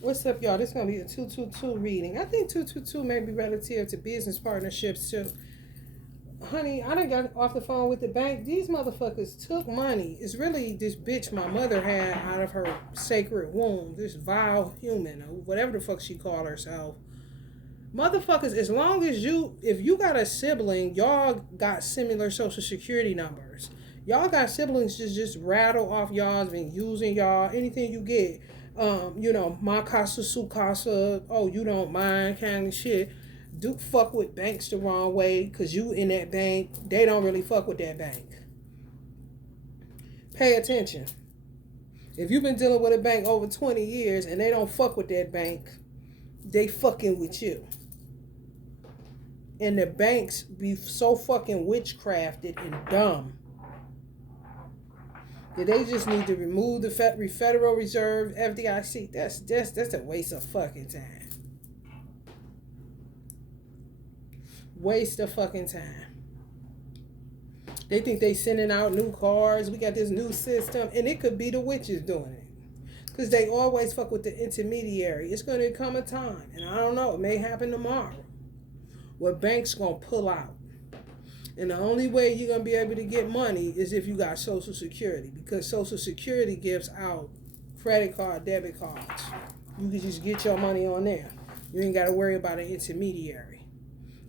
What's up, y'all? This is going to be a 222 reading. I think 222 may be relative to business partnerships, too. Honey, I done got off the phone with the bank. These motherfuckers took money. It's really this bitch my mother had out of her sacred womb. This vile human, or whatever the fuck she called herself. Motherfuckers, as long as if you got a sibling, y'all got similar social security numbers. Y'all got siblings just rattle off y'all's been using y'all, anything you get. My casa, su casa, oh, you don't mind kind of shit. Do fuck with banks the wrong way, because you in that bank, they don't really fuck with that bank. Pay attention. If you've been dealing with a bank over 20 years and they don't fuck with that bank, they fucking with you. And the banks be so fucking witchcrafted and dumb that they just need to remove the Federal Reserve, FDIC. That's a waste of fucking time. Waste of fucking time. They think they sending out new cars. We got this new system, and it could be the witches doing it. Because they always fuck with the intermediary. It's going to come a time, and I don't know, it may happen tomorrow, where banks going to pull out. And the only way you're going to be able to get money is if you got Social Security, because Social Security gives out credit card, debit cards. You can just get your money on there. You ain't got to worry about an intermediary.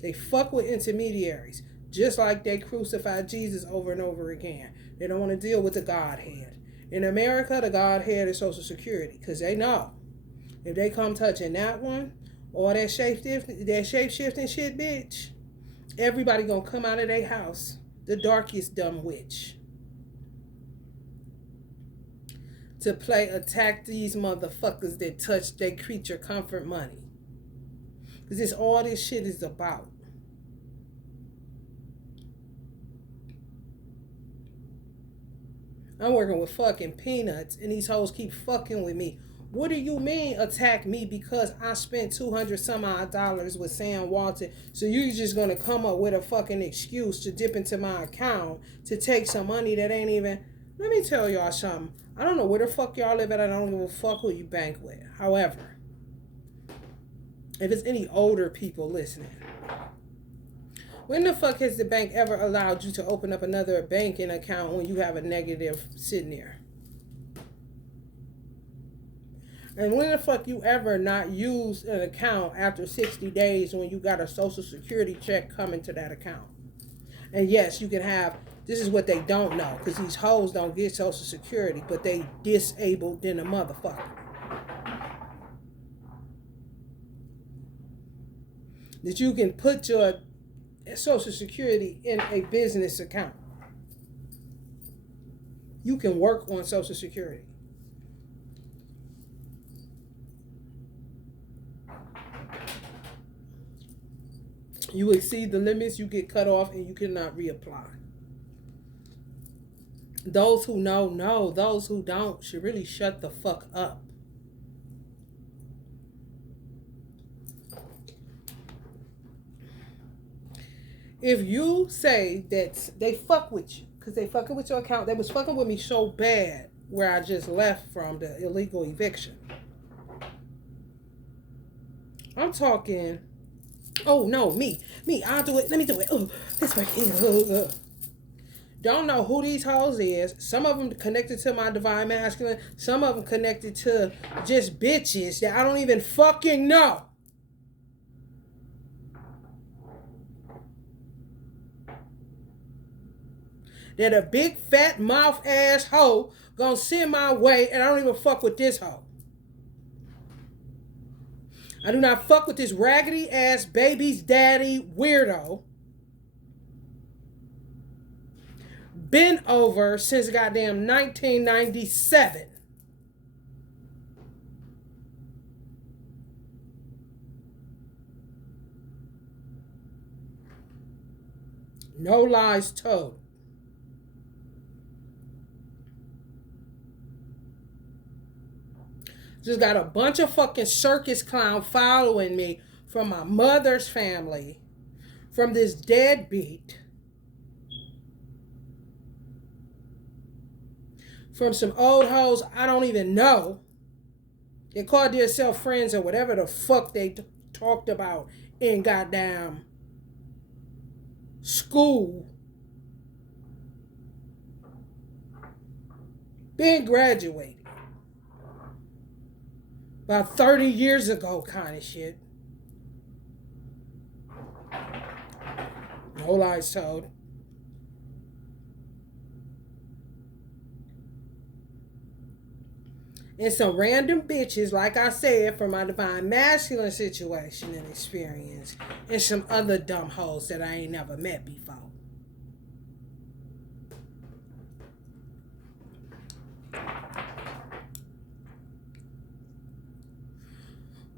They fuck with intermediaries, just like they crucified Jesus over and over again. They don't want to deal with the Godhead. In America, the Godhead is Social Security, because they know if they come touching that one, or that shape-shifting shit, bitch, everybody gonna come out of their house the darkest dumb witch to attack these motherfuckers that touch their creature comfort money. Because it's all this shit is about. I'm working with fucking peanuts, and these hoes keep fucking with me. What do you mean attack me because I spent 200 some odd dollars with Sam Walton? So you just gonna come up with a fucking excuse to dip into my account to take some money that ain't even. Let me tell y'all something. I don't know where the fuck y'all live at. I don't give a fuck who you bank with. However, if it's any older people listening, when the fuck has the bank ever allowed you to open up another banking account when you have a negative sitting there? And when the fuck you ever not used an account after 60 days when you got a Social Security check coming to that account? And yes, you can have, this is what they don't know, because these hoes don't get Social Security, but they disabled than a motherfucker. That you can put your Social Security in a business account. You can work on Social Security. You exceed the limits, you get cut off, and you cannot reapply. Those who know. Those who don't should really shut the fuck up. If you say that they fuck with you, because they fucking with your account, they was fucking with me so bad where I just left from the illegal eviction. I'm talking... Oh, no, me, I'll do it. Let me do it. Oh, this right here. Don't know who these hoes is. Some of them connected to my divine masculine. Some of them connected to just bitches that I don't even fucking know. That a big fat mouth ass hoe gonna send my way, and I don't even fuck with this hoe. I do not fuck with this raggedy ass baby's daddy weirdo. Been over since goddamn 1997. No lies told. Just got a bunch of fucking circus clown following me from my mother's family, from this deadbeat, from some old hoes I don't even know, They called themselves friends or whatever the fuck they talked about in goddamn school. Been graduated. About 30 years ago kind of shit. No lies told. And some random bitches, like I said, from my divine masculine situation and experience. And some other dumb hoes that I ain't never met before.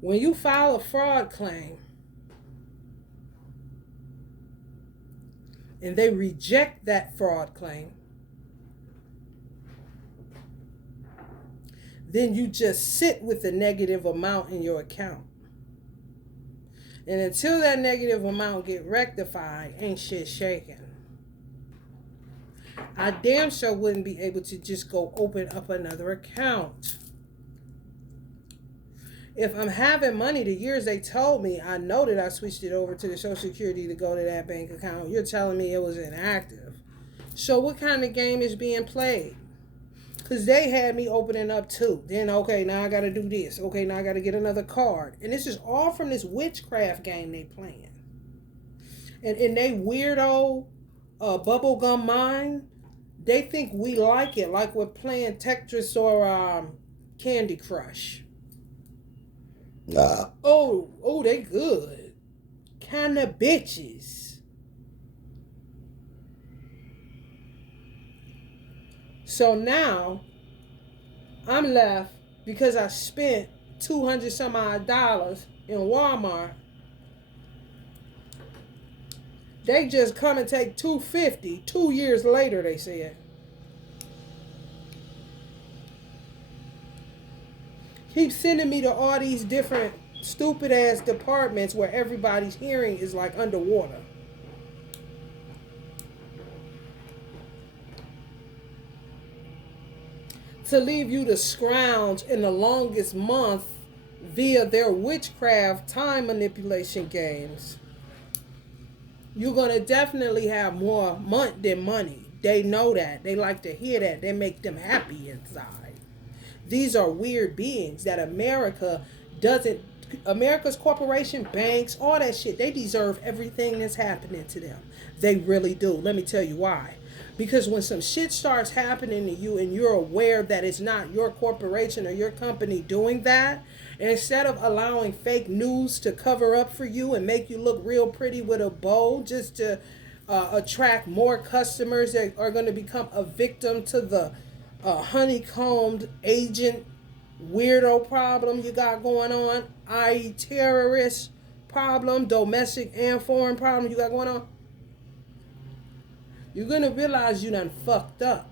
When you file a fraud claim and they reject that fraud claim, then you just sit with the negative amount in your account. And until that negative amount get rectified, ain't shit shaking. I damn sure wouldn't be able to just go open up another account. If I'm having money the years they told me, I know that I switched it over to the Social Security to go to that bank account. You're telling me it was inactive. So what kind of game is being played? Because they had me opening up too. Then, okay, now I got to do this. Okay, now I got to get another card. And this is all from this witchcraft game they playing. And in they weirdo bubblegum mind, they think we like it. Like we're playing Tetris or Candy Crush. Oh, they good. Kind of bitches. So now, I'm left because I spent $200 some odd in Walmart. They just come and take $250 2 years later, they said. Keep sending me to all these different stupid ass departments where everybody's hearing is like underwater. To leave you to scrounge in the longest month via their witchcraft time manipulation games. You're going to definitely have more than money. They know that. They like to hear that. They make them happy inside. These are weird beings that America doesn't. America's corporation, banks, all that shit, they deserve everything that's happening to them. They really do. Let me tell you why. Because when some shit starts happening to you and you're aware that it's not your corporation or your company doing that, instead of allowing fake news to cover up for you and make you look real pretty with a bow just to attract more customers that are going to become a victim to the honeycombed agent weirdo problem you got going on, i.e. terrorist problem, domestic and foreign problem you got going on, you're going to realize you done fucked up.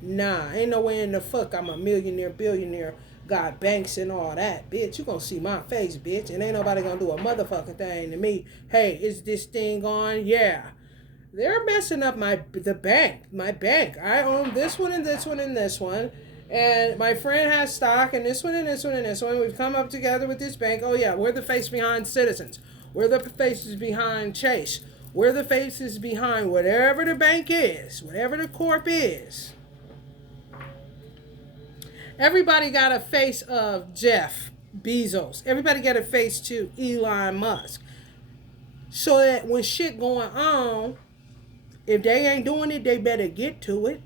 Nah, ain't no way in the fuck I'm a millionaire, billionaire, got banks and all that, bitch. You gonna see my face, bitch, and ain't nobody gonna do a motherfucking thing to me. Hey, is this thing on? Yeah. They're messing up my bank. I own this one and this one and this one. And my friend has stock in this one and this one and this one. We've come up together with this bank. Oh yeah, we're the face behind Citizens. We're the faces behind Chase. We're the faces behind whatever the bank is, whatever the corp is. Everybody got a face of Jeff Bezos. Everybody got a face to Elon Musk. So that when shit going on, if they ain't doing it, they better get to it.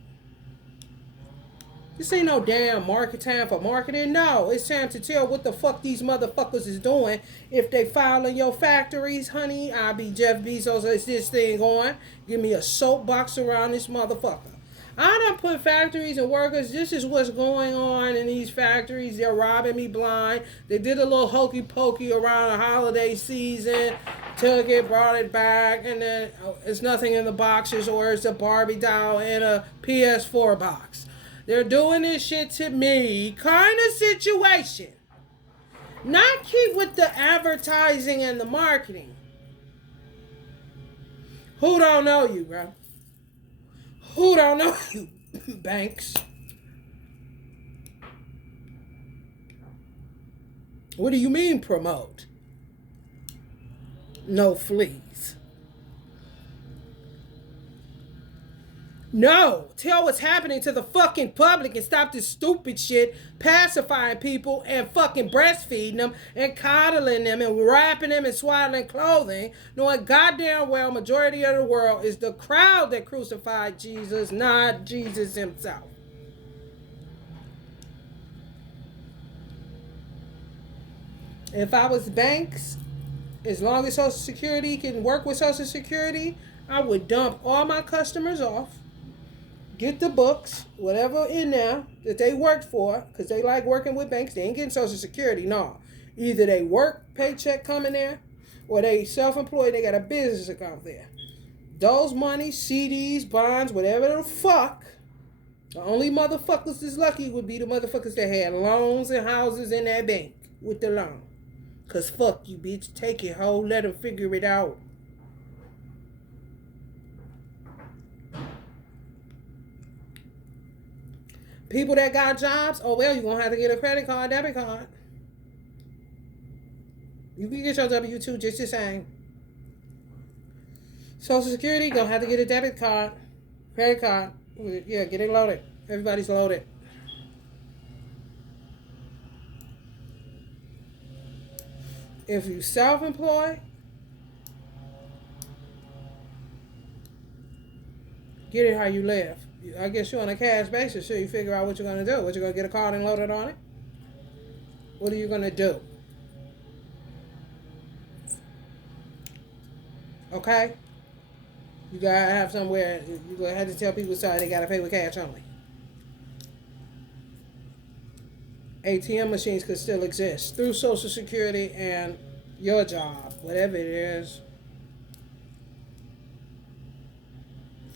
This ain't no damn market time for marketing. No, it's time to tell what the fuck these motherfuckers is doing. If they file in your factories, honey, I'll be Jeff Bezos. Is this thing on? Give me a soapbox around this motherfucker. I done put factories and workers. This is what's going on in these factories. They're robbing me blind. They did a little hokey pokey around the holiday season. Took it, brought it back, and then it's nothing in the boxes, or it's a Barbie doll in a PS4 box. They're doing this shit to me kind of situation. Not keep with the advertising and the marketing. Who don't know you, bro? Who don't know you? Banks. What do you mean promote? No fleas. No, tell what's happening to the fucking public and stop this stupid shit, pacifying people and fucking breastfeeding them and coddling them and wrapping them in swaddling clothing, knowing goddamn well majority of the world is the crowd that crucified Jesus, not Jesus himself. If I was banks, as long as Social Security can work with Social Security, I would dump all my customers off, get the books, whatever in there that they worked for, because they like working with banks. They ain't getting Social Security, no. Either they work, paycheck coming there, or they self-employed, they got a business account there. Those monies, CDs, bonds, whatever the fuck, the only motherfuckers that's lucky would be the motherfuckers that had loans and houses in that bank with the loan. Because fuck you, bitch. Take it, hoe. Let them figure it out. People that got jobs, oh well, you're going to have to get a credit card, debit card. You can get your W-2 just the same. Social Security, going to have to get a debit card, credit card. Yeah, get it loaded. Everybody's loaded. If you self-employed, get it how you live. I guess you're on a cash basis, so you figure out what you're going to do. What, you're going to get a card and load it on it? What are you going to do? Okay? You got to have somewhere, you're going to have to tell people, sorry, they got to pay with cash only. ATM machines could still exist through Social Security and your job, whatever it is.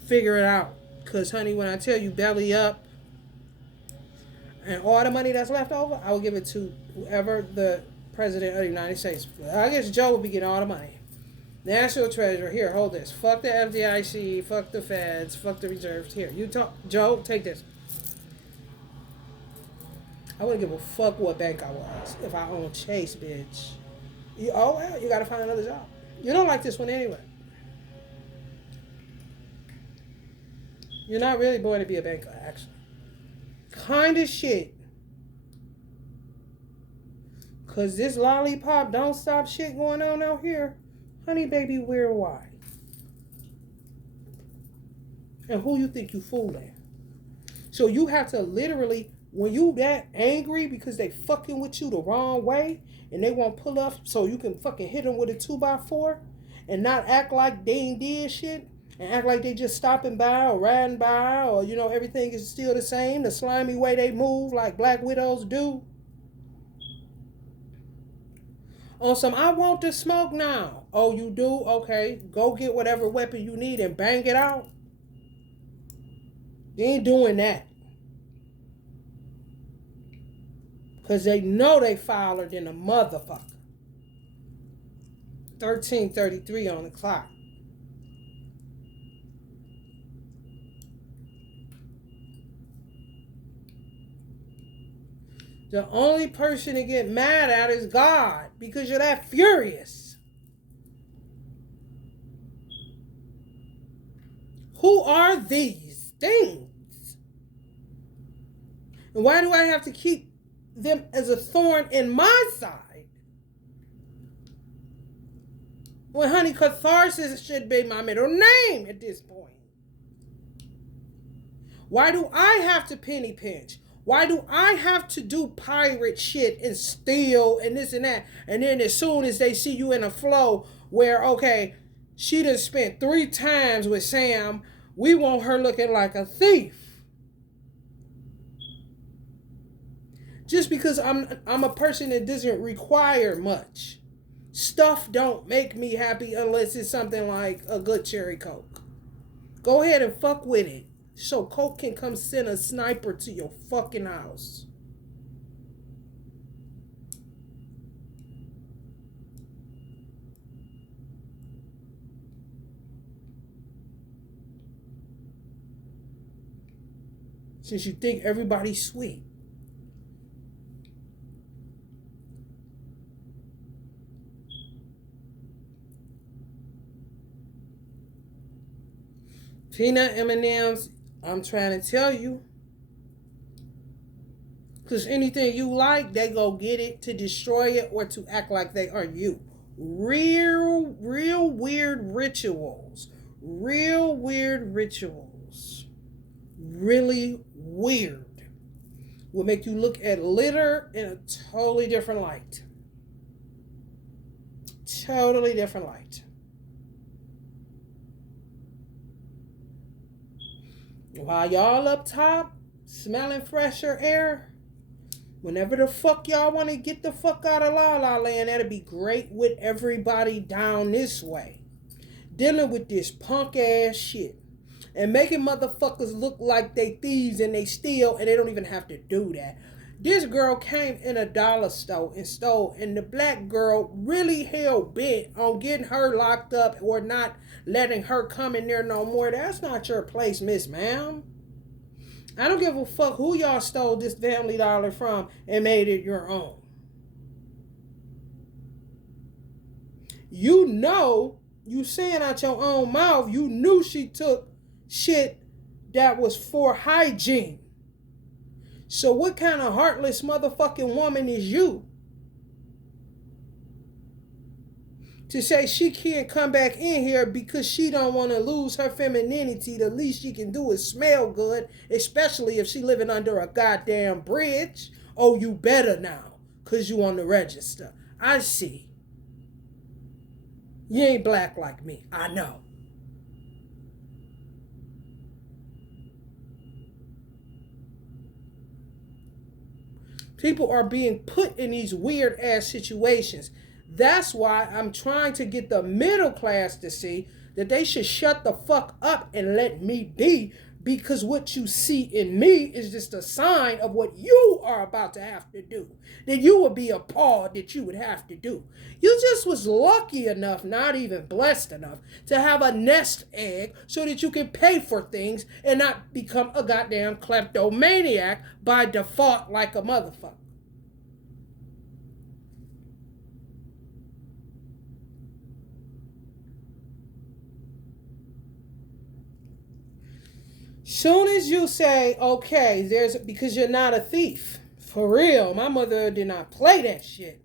Figure it out. Because, honey, when I tell you belly up and all the money that's left over, I will give it to whoever the president of the United States. I guess Joe would be getting all the money. National Treasurer, here, hold this. Fuck the FDIC, fuck the feds, fuck the reserves. Here, you talk. Joe, take this. I wouldn't give a fuck what bank I was if I owned Chase, bitch. Oh, well, you got to find another job. You don't like this one anyway. You're not really born to be a banker, actually. Kind of shit. Because this lollipop don't stop shit going on out here. Honey, baby, where, why? And who you think you fooling? So you have to literally, when you that angry because they fucking with you the wrong way and they won't pull up so you can fucking hit them with a 2x4 and not act like they ain't did shit and act like they just stopping by or riding by or, you know, everything is still the same, the slimy way they move like black widows do. On some, I want to smoke now. Oh, you do? Okay. Go get whatever weapon you need and bang it out. You ain't doing that. Because they know they fouler than a motherfucker. 13:33 on the clock. The only person to get mad at is God because you're that furious. Who are these things? And why do I have to keep them as a thorn in my side? Well, honey, catharsis should be my middle name at this point. Why do I have to penny pinch? Why do I have to do pirate shit and steal and this and that? And then as soon as they see you in a flow where, okay, she done spent 3 times with Sam, we want her looking like a thief. Just because I'm a person that doesn't require much. Stuff don't make me happy unless it's something like a good cherry Coke. Go ahead and fuck with it. So Coke can come send a sniper to your fucking house. Since you think everybody's sweet. Peanut M&Ms, I'm trying to tell you. Because anything you like, they go get it to destroy it or to act like they are you. Real weird rituals. Real weird rituals. Really weird. Will make you look at litter in a totally different light. Totally different light. While y'all up top, smelling fresher air, whenever the fuck y'all want to get the fuck out of La La Land, that'd be great with everybody down this way. Dealing with this punk ass shit. And making motherfuckers look like they thieves and they steal and they don't even have to do that. This girl came in a dollar store and stole, and the black girl really hell bent on getting her locked up or not letting her come in there no more. That's not your place, Miss Ma'am. I don't give a fuck who y'all stole this Family Dollar from and made it your own. You know, you saying out your own mouth, you knew she took shit that was for hygiene. So what kind of heartless motherfucking woman is you to say she can't come back in here because she don't want to lose her femininity? The least she can do is smell good, especially if she living under a goddamn bridge. Oh, you better now, because you on the register. I see. You ain't black like me. I know. People are being put in these weird ass situations. That's why I'm trying to get the middle class to see that they should shut the fuck up and let me be, because what you see in me is just a sign of what you are about to have to do. That you would be appalled that you would have to do. You just was lucky enough, not even blessed enough, to have a nest egg so that you can pay for things and not become a goddamn kleptomaniac by default like a motherfucker. Soon as you say, okay, there's because you're not a thief. For real, my mother did not play that shit.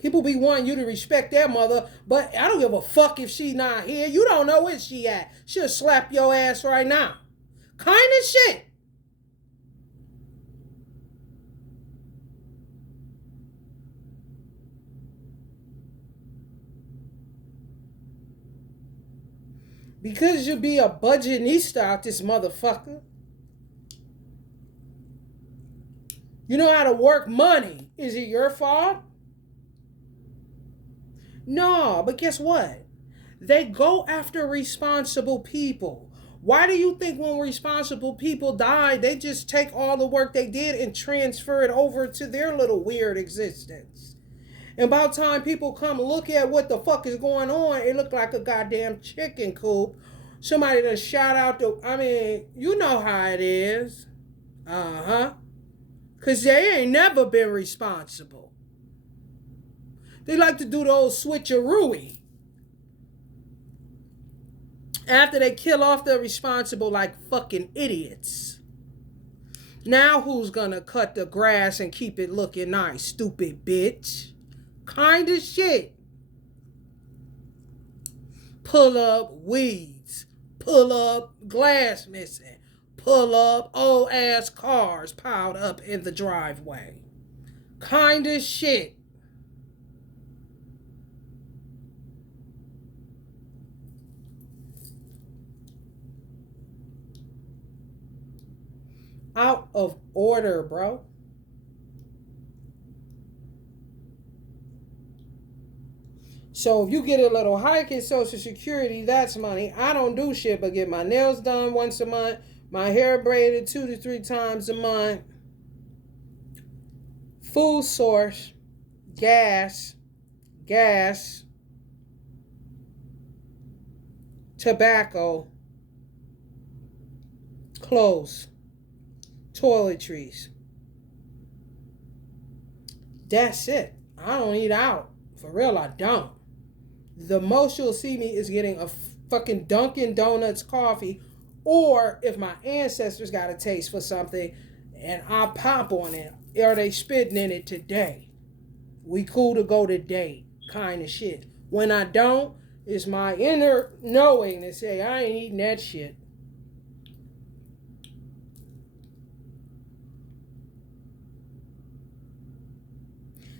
People be wanting you to respect their mother, but I don't give a fuck if she not here. You don't know where she at. She'll slap your ass right now. Kind of shit. Because you be a budgetista out this motherfucker. You know how to work money. Is it your fault? No, but guess what? They go after responsible people. Why do you think when responsible people die, they just take all the work they did and transfer it over to their little weird existence? And by the time people come look at what the fuck is going on, it look like a goddamn chicken coop. Somebody to shout out to, I mean, you know how it is. Uh-huh. Because they ain't never been responsible. They like to do the old switcheroo. After they kill off the responsible like fucking idiots. Now who's gonna cut the grass and keep it looking nice, stupid bitch? Kind of shit. Pull up weeds. Pull up glass missing. Pull up old ass cars piled up in the driveway. Kind of shit. Out of order, bro. So if you get a little hike in Social Security, that's money. I don't do shit but get my nails done once a month, my hair braided 2 to 3 times a month, food source, gas, tobacco, clothes, toiletries. That's it. I don't eat out. For real, I don't. The most you'll see me is getting a fucking Dunkin' Donuts coffee, or if my ancestors got a taste for something and I pop on it, are they spitting in it today? We cool to go today, kind of shit. When I don't, it's my inner knowing to say I ain't eating that shit.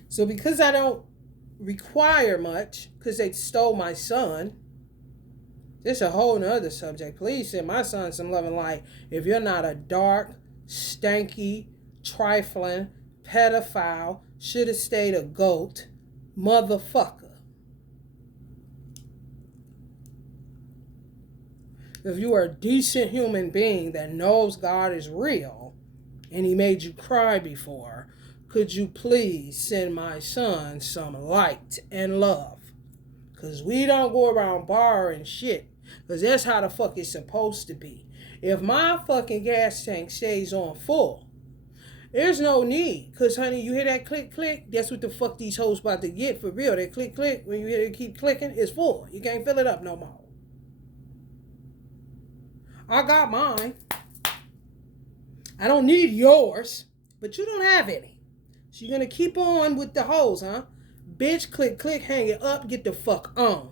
So because I don't require much, because they stole my son, this is a whole nother subject. Please send my son some love and light. If you're not a dark, stanky, trifling, pedophile, should have stayed a goat, motherfucker. If you are a decent human being that knows God is real and he made you cry before, could you please send my son some light and love? Because we don't go around borrowing shit. Because that's how the fuck it's supposed to be. If my fucking gas tank stays on full, there's no need. Because, honey, you hear that click, click? That's what the fuck these hoes about to get for real. That click, click, when you hear it keep clicking, it's full. You can't fill it up no more. I got mine. I don't need yours, but you don't have any. So you're going to keep on with the hoes, huh? Bitch, click, click, hang it up, get the fuck on.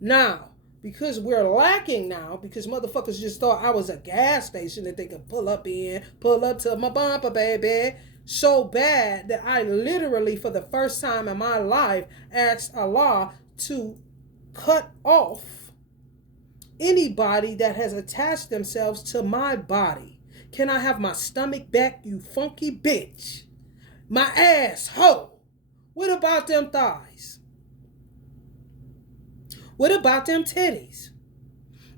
Now, because we're lacking now, because motherfuckers just thought I was a gas station that they could pull up to my bumper, baby. So bad that I literally, for the first time in my life, asked Allah to cut off anybody that has attached themselves to my body. Can I have my stomach back, you funky bitch? My asshole. What about them thighs? What about them titties?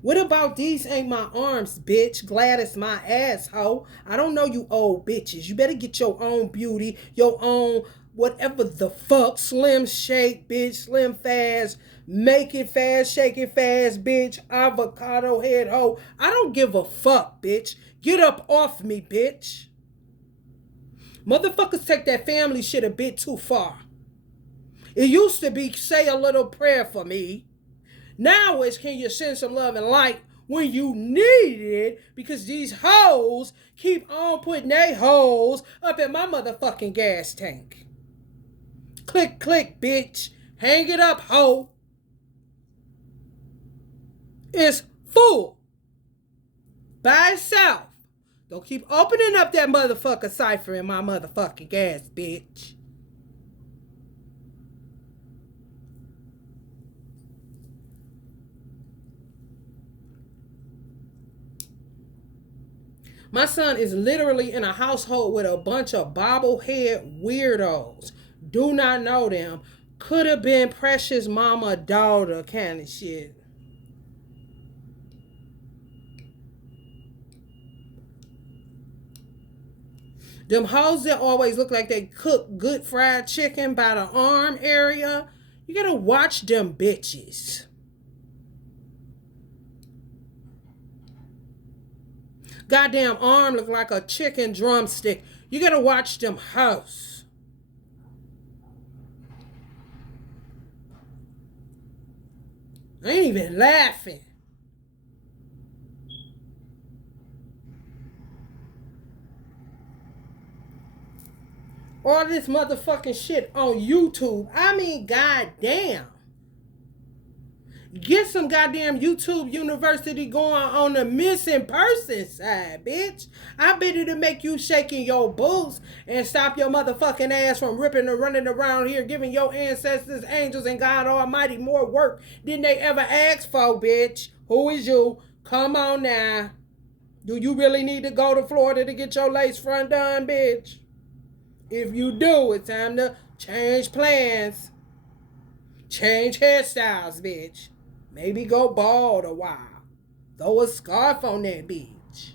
What about these ain't my arms, bitch? Gladys, my asshole. I don't know you old bitches. You better get your own beauty, your own whatever the fuck. Slim shake, bitch. Slim fast. Make it fast, shake it fast, bitch. Avocado head hoe. I don't give a fuck, bitch. Get up off me, bitch. Motherfuckers take that family shit a bit too far. It used to be say a little prayer for me. Now it's can you send some love and light when you need it, because these hoes keep on putting their hoes up in my motherfucking gas tank. Click, click, bitch. Hang it up, hoe. It's full. By itself. Don't keep opening up that motherfucker cipher in my motherfucking gas, bitch. My son is literally in a household with a bunch of bobblehead weirdos. Do not know them. Could have been precious mama, daughter kind of shit. Them hoes that always look like they cook good fried chicken by the arm area. You gotta watch them bitches. Goddamn arm look like a chicken drumstick. You gotta watch them hoes. I ain't even laughing. All this motherfucking shit on YouTube. I mean, goddamn. Get some goddamn YouTube university going on the missing person side, bitch. I bet it'll make you shaking your boots and stop your motherfucking ass from ripping and running around here giving your ancestors, angels, and God Almighty more work than they ever asked for, bitch. Who is you? Come on now. Do you really need to go to Florida to get your lace front done, bitch? If you do, it's time to change plans. Change hairstyles, bitch. Maybe go bald a while. Throw a scarf on that bitch.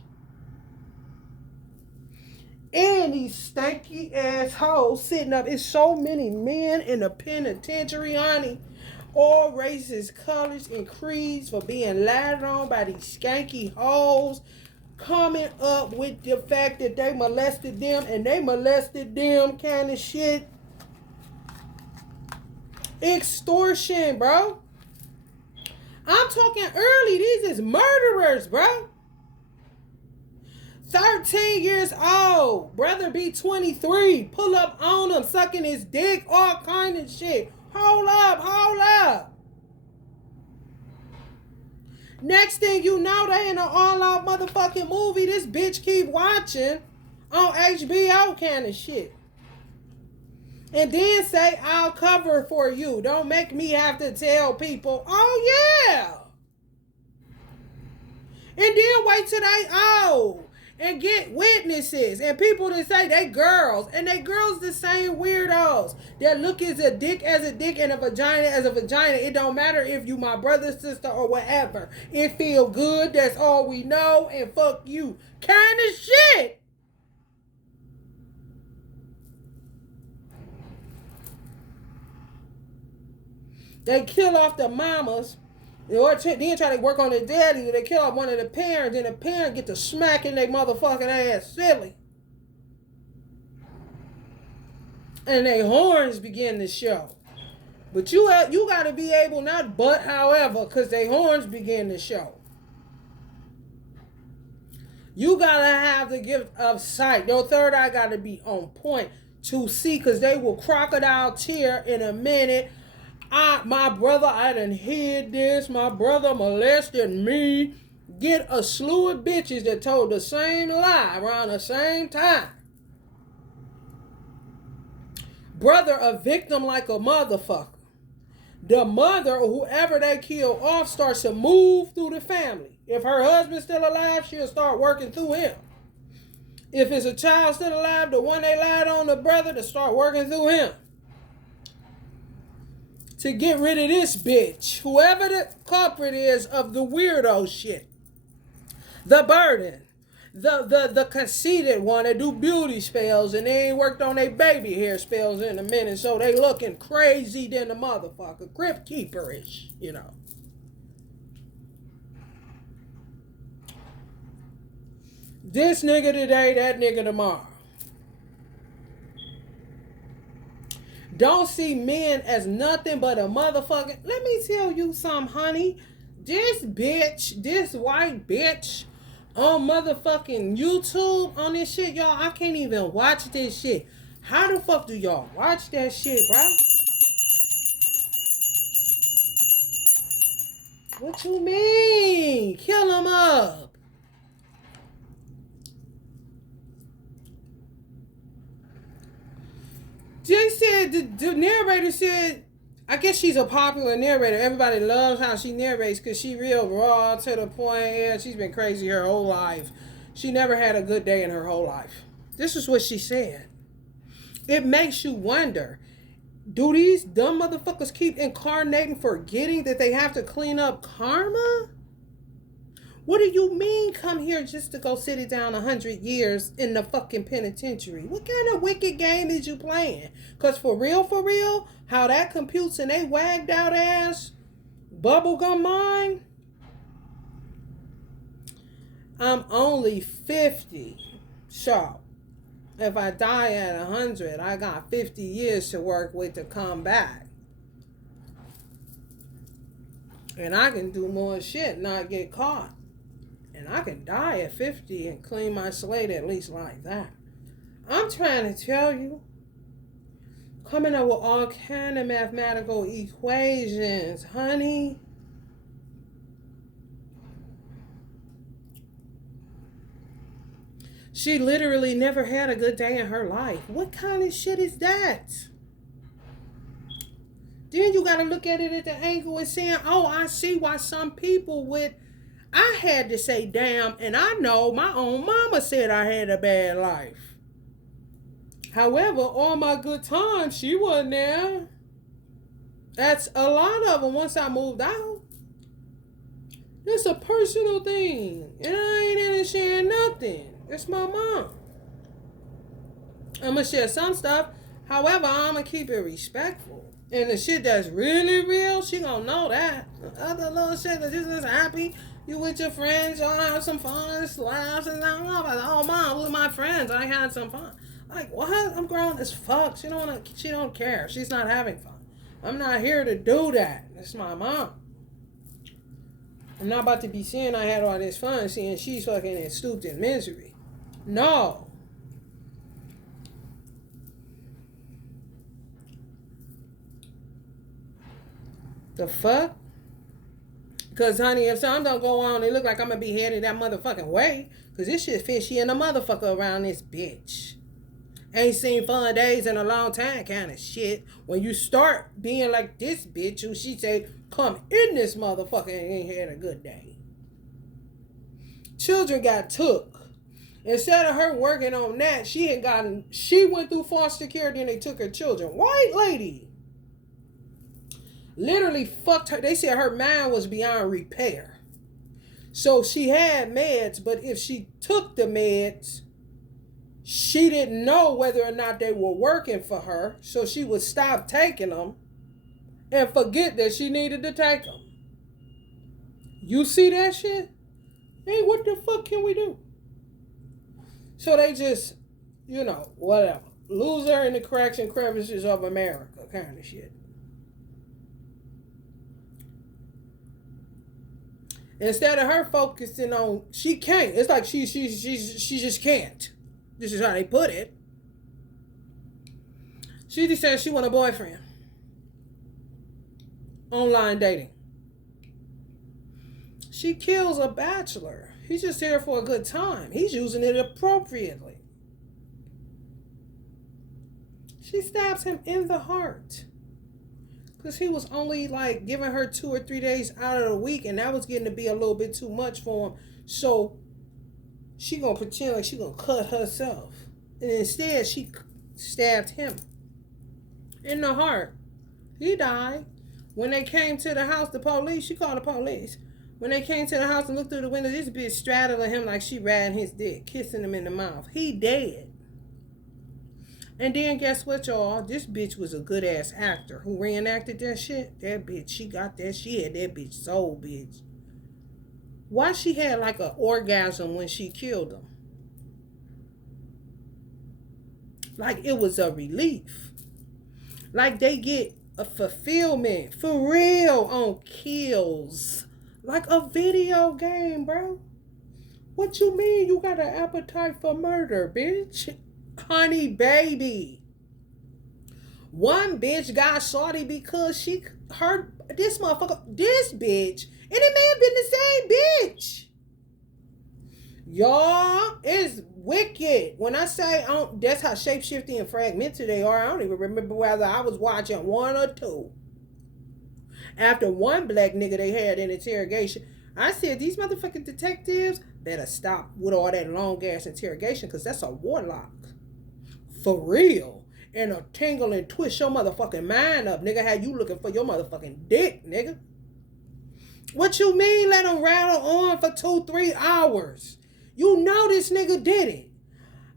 And these stanky assholes sitting up. It's so many men in the penitentiary, honey. All races, colors, and creeds for being lied on by these skanky hoes. Coming up with the fact that they molested them and they molested them kind of shit. Extortion, bro. I'm talking early. These is murderers, bro. 13 years old. Brother be 23. Pull up on him, sucking his dick, all kind of shit. Hold up. Next thing you know, they in an all-out motherfucking movie. This bitch keep watching on HBO kind of shit. And then say, I'll cover for you. Don't make me have to tell people, oh yeah. And then wait till they old and get witnesses and people that say they girls. And they girls the same weirdos. That look as a dick and a vagina as a vagina. It don't matter if you my brother, sister, or whatever. It feel good. That's all we know. And fuck you. Kind of shit. They kill off the mamas. Or then try to work on their daddy. They kill off one of the parents. And the parent get to smacking their motherfucking ass silly. And their horns begin to show. But you got to be able, not but however, because their horns begin to show. You got to have the gift of sight. Your third eye got to be on point to see, because they will crocodile tear in a minute. My brother, I done hid this. My brother molested me. Get a slew of bitches that told the same lie around the same time. Brother, a victim like a motherfucker. The mother or whoever they kill off starts to move through the family. If her husband's still alive, she'll start working through him. If it's a child still alive, the one they lied on, the brother, to start working through him. To get rid of this bitch. Whoever the culprit is of the weirdo shit. The burden. The conceited one that do beauty spells and they ain't worked on their baby hair spells in a minute. So they looking crazy than the motherfucker. Crypt keeperish, you know. This nigga today, that nigga tomorrow. Don't see men as nothing but a motherfucking... Let me tell you something, honey. This bitch, this white bitch on motherfucking YouTube on this shit, y'all, I can't even watch this shit. How the fuck do y'all watch that shit, bro? What you mean? Kill him up. They said, the narrator said, I guess she's a popular narrator. Everybody loves how she narrates because she real raw to the point. Yeah, she's been crazy her whole life. She never had a good day in her whole life. This is what she said. It makes you wonder, do these dumb motherfuckers keep incarnating forgetting that they have to clean up karma? What do you mean come here just to go sit it down 100 years in the fucking penitentiary? What kind of wicked game is you playing? Because for real, how that computes in they wagged out ass bubblegum mind? I'm only 50. So, if I die at 100, I got 50 years to work with to come back. And I can do more shit, not get caught. And I can die at 50 and clean my slate at least like that. I'm trying to tell you. Coming up with all kind of mathematical equations, honey. She literally never had a good day in her life. What kind of shit is that? Then you got to look at it at the angle and saying, oh, I see why some people with... I had to say, damn, and I know my own mama said I had a bad life. However, all my good times, she wasn't there. That's a lot of them once I moved out. It's a personal thing. And I ain't into sharing nothing. It's my mom. I'm going to share some stuff. However, I'm going to keep it respectful. And the shit that's really real, she going to know that. The other little shit that just happy. You with your friends, y'all have some fun, laughs, and I don't know about, oh, mom, with my friends, I had some fun. Like, what? I'm grown as fuck. She don't care. She's not having fun. I'm not here to do that. That's my mom. I'm not about to be saying I had all this fun seeing she's fucking stooped in misery. No. The fuck? Because, honey, if something don't go on, it look like I'm going to be headed that motherfucking way. Because this shit fishy and a motherfucker around this bitch. Ain't seen fun days in a long time kind of shit. When you start being like this bitch who she say, come in this motherfucker and ain't had a good day. Children got took. Instead of her working on that, she went through foster care, then they took her children. White lady. Literally fucked her. They said her mind was beyond repair. So she had meds, but if she took the meds, she didn't know whether or not they were working for her. So she would stop taking them and forget that she needed to take them. You see that shit? Hey, what the fuck can we do? So they just, whatever. Loser in the cracks and crevices of America kind of shit. Instead of her focusing on, she can't. It's like she just can't. This is how they put it. She just said she want a boyfriend. Online dating. She kills a bachelor. He's just here for a good time. He's using it appropriately. She stabs him in the heart. Because he was only like giving her 2 or 3 days out of the week, and that was getting to be a little bit too much for him. So she gonna pretend like she gonna cut herself. And instead she stabbed him in the heart. He died. When they came to the house, she called the police. When they came to the house and looked through the window, this bitch straddling him like she riding his dick, kissing him in the mouth. He dead. And then guess what, y'all? This bitch was a good ass actor who reenacted that shit. That bitch, she got that. She had that bitch soul, bitch. Why she had like an orgasm when she killed him? Like it was a relief. Like they get a fulfillment for real on kills. Like a video game, bro. What you mean you got an appetite for murder, bitch? Honey baby. One bitch got shorty because she heard this bitch, and it may have been the same bitch. Y'all, it's wicked. When I say that's how shapeshifting and fragmented they are, I don't even remember whether I was watching one or two. After one black nigga they had in interrogation, I said, these motherfucking detectives better stop with all that long ass interrogation, because that's a warlock. For real. And a tingle and twist your motherfucking mind up, nigga. How you looking for your motherfucking dick, nigga? What you mean let him rattle on for 2-3 hours? You know this nigga did it.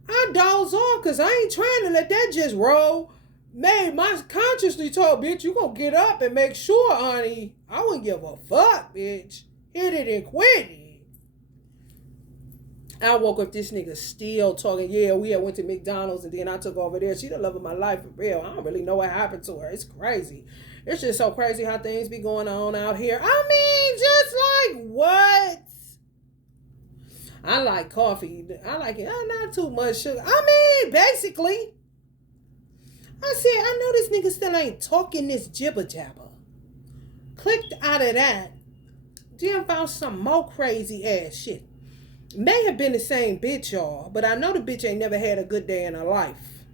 I doze off because I ain't trying to let that just roll. Man, my consciously told, bitch, you gonna get up and make sure, honey. I wouldn't give a fuck, bitch. Hit it and quit it. I woke up, this nigga still talking. Yeah, we had went to McDonald's and then I took over there. She the love of my life for real. I don't really know what happened to her. It's crazy. It's just so crazy how things be going on out here. I mean, just like what? I like coffee. I like it. Not too much sugar. I mean, basically. I said, I know this nigga still ain't talking this jibber jabber. Clicked out of that. Then found some more crazy ass shit. May have been the same bitch, y'all, but I know the bitch ain't never had a good day in her life.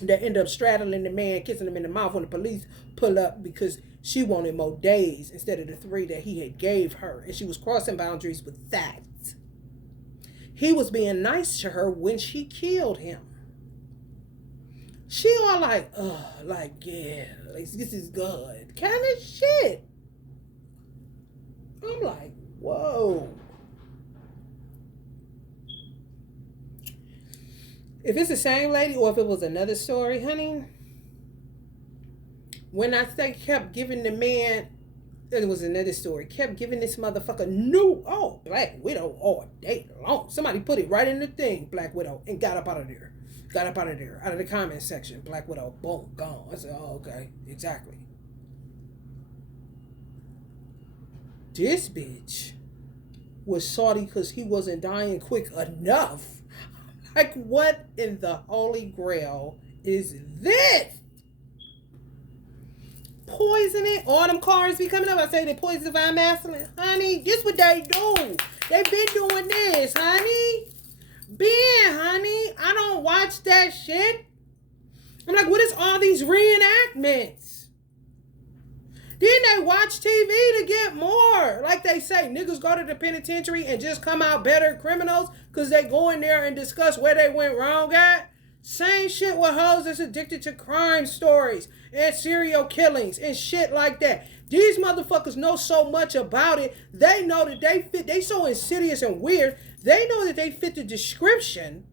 That ended up straddling the man, kissing him in the mouth when the police pull up because she wanted more days instead of the 3 that he had gave her. And she was crossing boundaries with that. He was being nice to her when she killed him. She all like, yeah, like, this is good. Kind of shit. I'm like, whoa. If it's the same lady or if it was another story, honey, when I say kept giving the man, it was another story, kept giving this motherfucker Black Widow all day long. Somebody put it right in the thing, Black Widow, and got up out of there. Got up out of there, out of the comment section. Black Widow, boom, gone. I said, oh, okay, exactly. This bitch was salty because he wasn't dying quick enough. Like, what in the holy grail is this? Poisoning. All them cars be coming up. I say they poison divine masculine. Honey, this what they do. They been doing this, honey. Honey. I don't watch that shit. I'm like, what is all these reenactments? Then they watch TV to get more. Like they say, niggas go to the penitentiary and just come out better criminals because they go in there and discuss where they went wrong at. Same shit with hoes that's addicted to crime stories and serial killings and shit like that. These motherfuckers know so much about it. They know that they fit. They so insidious and weird. They know that they fit the description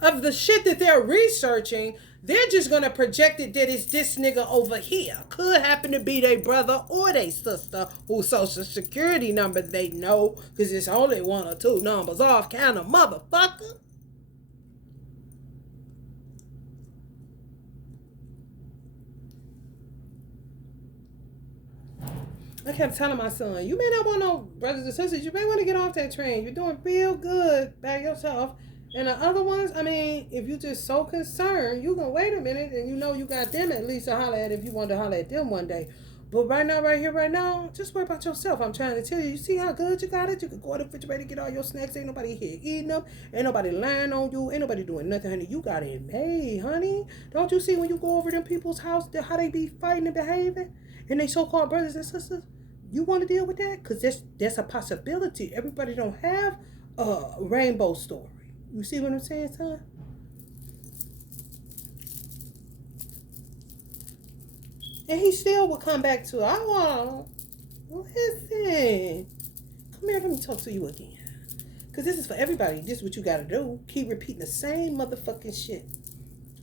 of the shit that they're researching. They're just going to project it that it's this nigga over here. Could happen to be their brother or their sister whose social security number they know because it's only one or two numbers off, kind of motherfucker. I kept telling my son, you may not want no brothers and sisters. You may want to get off that train. You're doing real good by yourself. And the other ones, I mean, if you're just so concerned, you can wait a minute and you know you got them at least to holler at if you want to holler at them one day. But right now, right here, right now, just worry about yourself. I'm trying to tell you, you see how good you got it? You can go to the refrigerator, get all your snacks. Ain't nobody here eating them. Ain't nobody lying on you. Ain't nobody doing nothing, honey. You got it made, honey. Don't you see when you go over them people's house, how they be fighting and behaving? And they so-called brothers and sisters? You want to deal with that? Because there's a possibility. Everybody don't have a rainbow story. You see what I'm saying, son? And he still will come back to, I want, listen. Come here, let me talk to you again. Because this is for everybody. This is what you got to do. Keep repeating the same motherfucking shit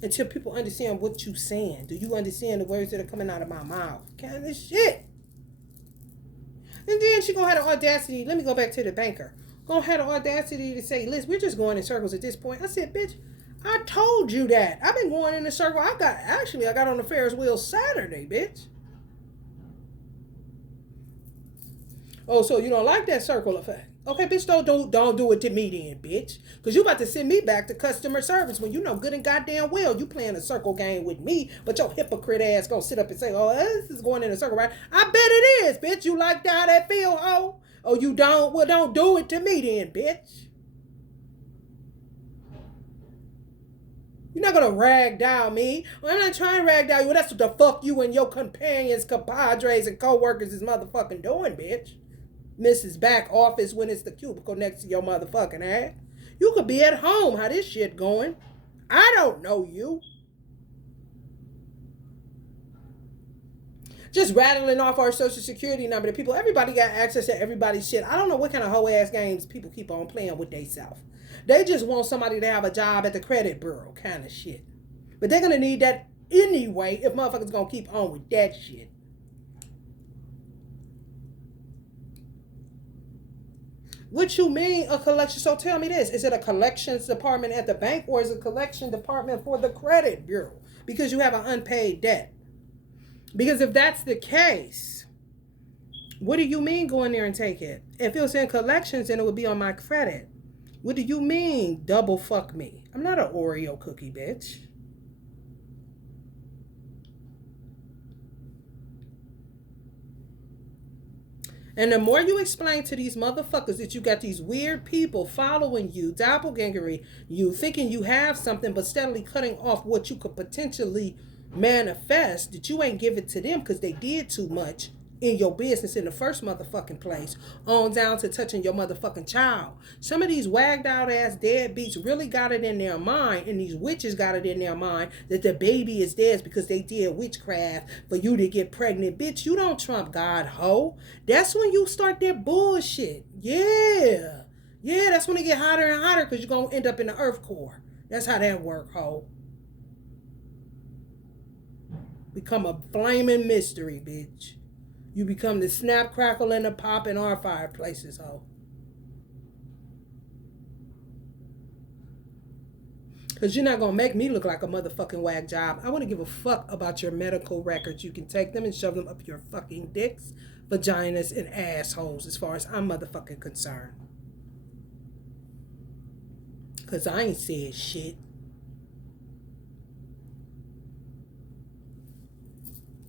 until people understand what you saying. Do you understand the words that are coming out of my mouth? Kind of shit. And then she gonna have the audacity, let me go back to the banker. Gonna have the audacity to say, Liz, we're just going in circles at this point. I said, bitch, I told you that. I've been going in a circle. I got on the Ferris wheel Saturday, bitch. Oh, so you don't like that circle effect? Okay, bitch, don't do it to me then, bitch. Because you about to send me back to customer service when you know good and goddamn well you playing a circle game with me, but your hypocrite ass gonna sit up and say, oh, this is going in a circle, right? I bet it is, bitch. You like how that feel, ho? Oh, you don't? Well, don't do it to me then, bitch. You're not gonna ragdoll me. Well, I'm not trying to ragdoll you. Well, that's what the fuck you and your companions, compadres, and co-workers is motherfucking doing, bitch. Mrs. Back Office when it's the cubicle next to your motherfucking ass. You could be at home. How this shit going? I don't know you. Just rattling off our social security number to people. Everybody got access to everybody's shit. I don't know what kind of hoe ass games people keep on playing with theyself. They just want somebody to have a job at the credit bureau kind of shit. But they're gonna need that anyway if motherfuckers gonna keep on with that shit. What you mean a collection? So tell me this. Is it a collections department at the bank or is it a collection department for the credit bureau? Because you have an unpaid debt. Because if that's the case, what do you mean go in there and take it? If it was in collections, then it would be on my credit. What do you mean double fuck me? I'm not an Oreo cookie, bitch. And the more you explain to these motherfuckers that you got these weird people following you, doppelgangering you, thinking you have something, but steadily cutting off what you could potentially manifest, that you ain't give it to them because they did too much in your business in the first motherfucking place, on down to touching your motherfucking child. Some of these wagged out ass deadbeats really got it in their mind, and these witches got it in their mind that the baby is theirs because they did witchcraft for you to get pregnant. Bitch, you don't trump God, ho. That's when you start that bullshit. Yeah, that's when it get hotter and hotter because you're going to end up in the earth core. That's how that work, ho. Become a flaming mystery, bitch. You become the snap, crackle, and the pop in our fireplaces, ho. Because you're not going to make me look like a motherfucking whack job. I want to give a fuck about your medical records. You can take them and shove them up your fucking dicks, vaginas, and assholes as far as I'm motherfucking concerned. Because I ain't said shit.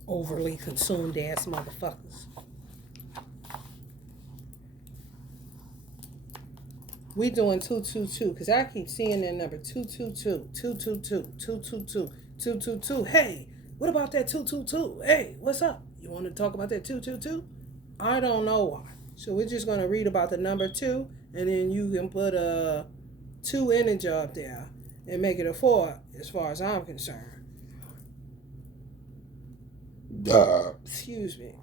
Overly consumed ass motherfuckers. We doing 222 because I keep seeing that number 222, 222, 222, 222. Hey, what about that 222? Hey, what's up? You want to talk about that 222? I don't know why. So we're just going to read about the number 2, and then you can put a 2 integer up there and make it a 4 as far as I'm concerned. Excuse me.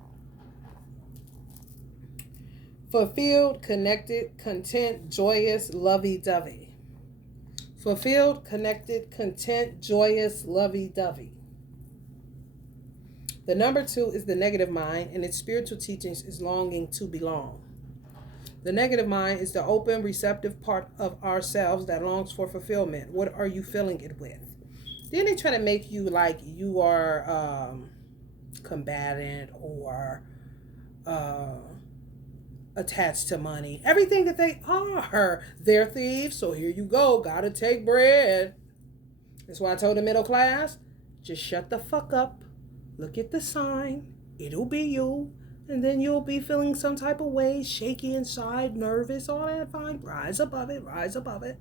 Fulfilled, connected, content, joyous, lovey-dovey. Fulfilled, connected, content, joyous, lovey-dovey. The number 2 is the negative mind, and its spiritual teachings is longing to belong. The negative mind is the open, receptive part of ourselves that longs for fulfillment. What are you filling it with? Then they try to make you like you are combatant or attached to money. Everything that they are. They're thieves, so here you go. Gotta take bread. That's why I told the middle class, just shut the fuck up. Look at the sign. It'll be you. And then you'll be feeling some type of way, shaky inside, nervous, all that fine. Rise above it, rise above it.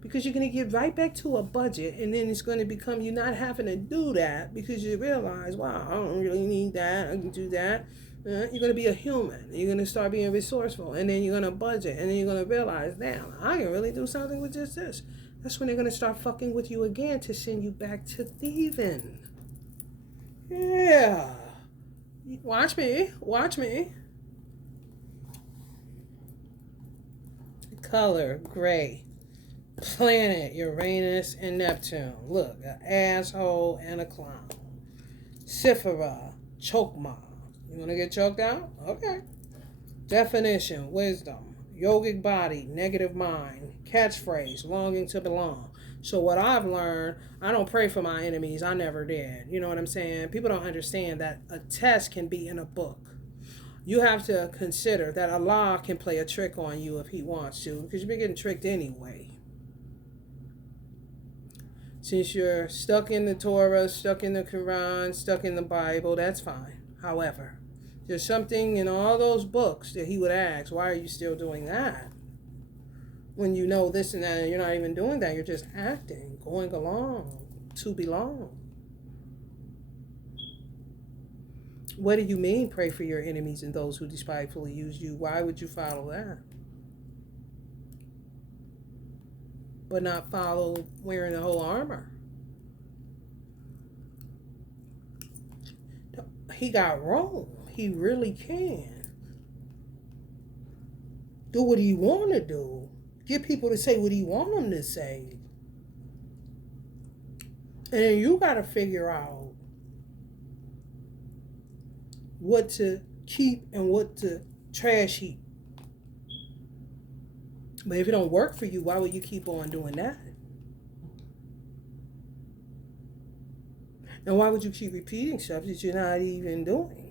Because you're going to get right back to a budget, and then it's going to become you not having to do that because you realize, wow, I don't really need that. I can do that. You're going to be a human. You're going to start being resourceful, and then you're going to budget, and then you're going to realize, damn, I can really do something with just this. That's when they're going to start fucking with you again to send you back to thieving. Yeah. Watch me. Watch me. Color, gray. Planet, Uranus and Neptune. Look, an asshole and a clown. Sifra, chokma. You want to get choked out? Okay. Definition, wisdom. Yogic body, negative mind. Catchphrase, longing to belong. So what I've learned, I don't pray for my enemies. I never did. You know what I'm saying? People don't understand that a test can be in a book. You have to consider that Allah can play a trick on you if he wants to, because you've been getting tricked anyway. Since you're stuck in the Torah, stuck in the Quran, stuck in the Bible, that's fine. However, there's something in all those books that he would ask, why are you still doing that? When you know this and that, and you're not even doing that, you're just acting, going along to belong. What do you mean, pray for your enemies and those who despitefully use you? Why would you follow that? But not follow wearing the whole armor. He got wrong. He really can. Do what he want to do. Get people to say what he want them to say. And then you got to figure out what to keep and what to trash heap. But if it don't work for you, why would you keep on doing that? And why would you keep repeating stuff that you're not even doing?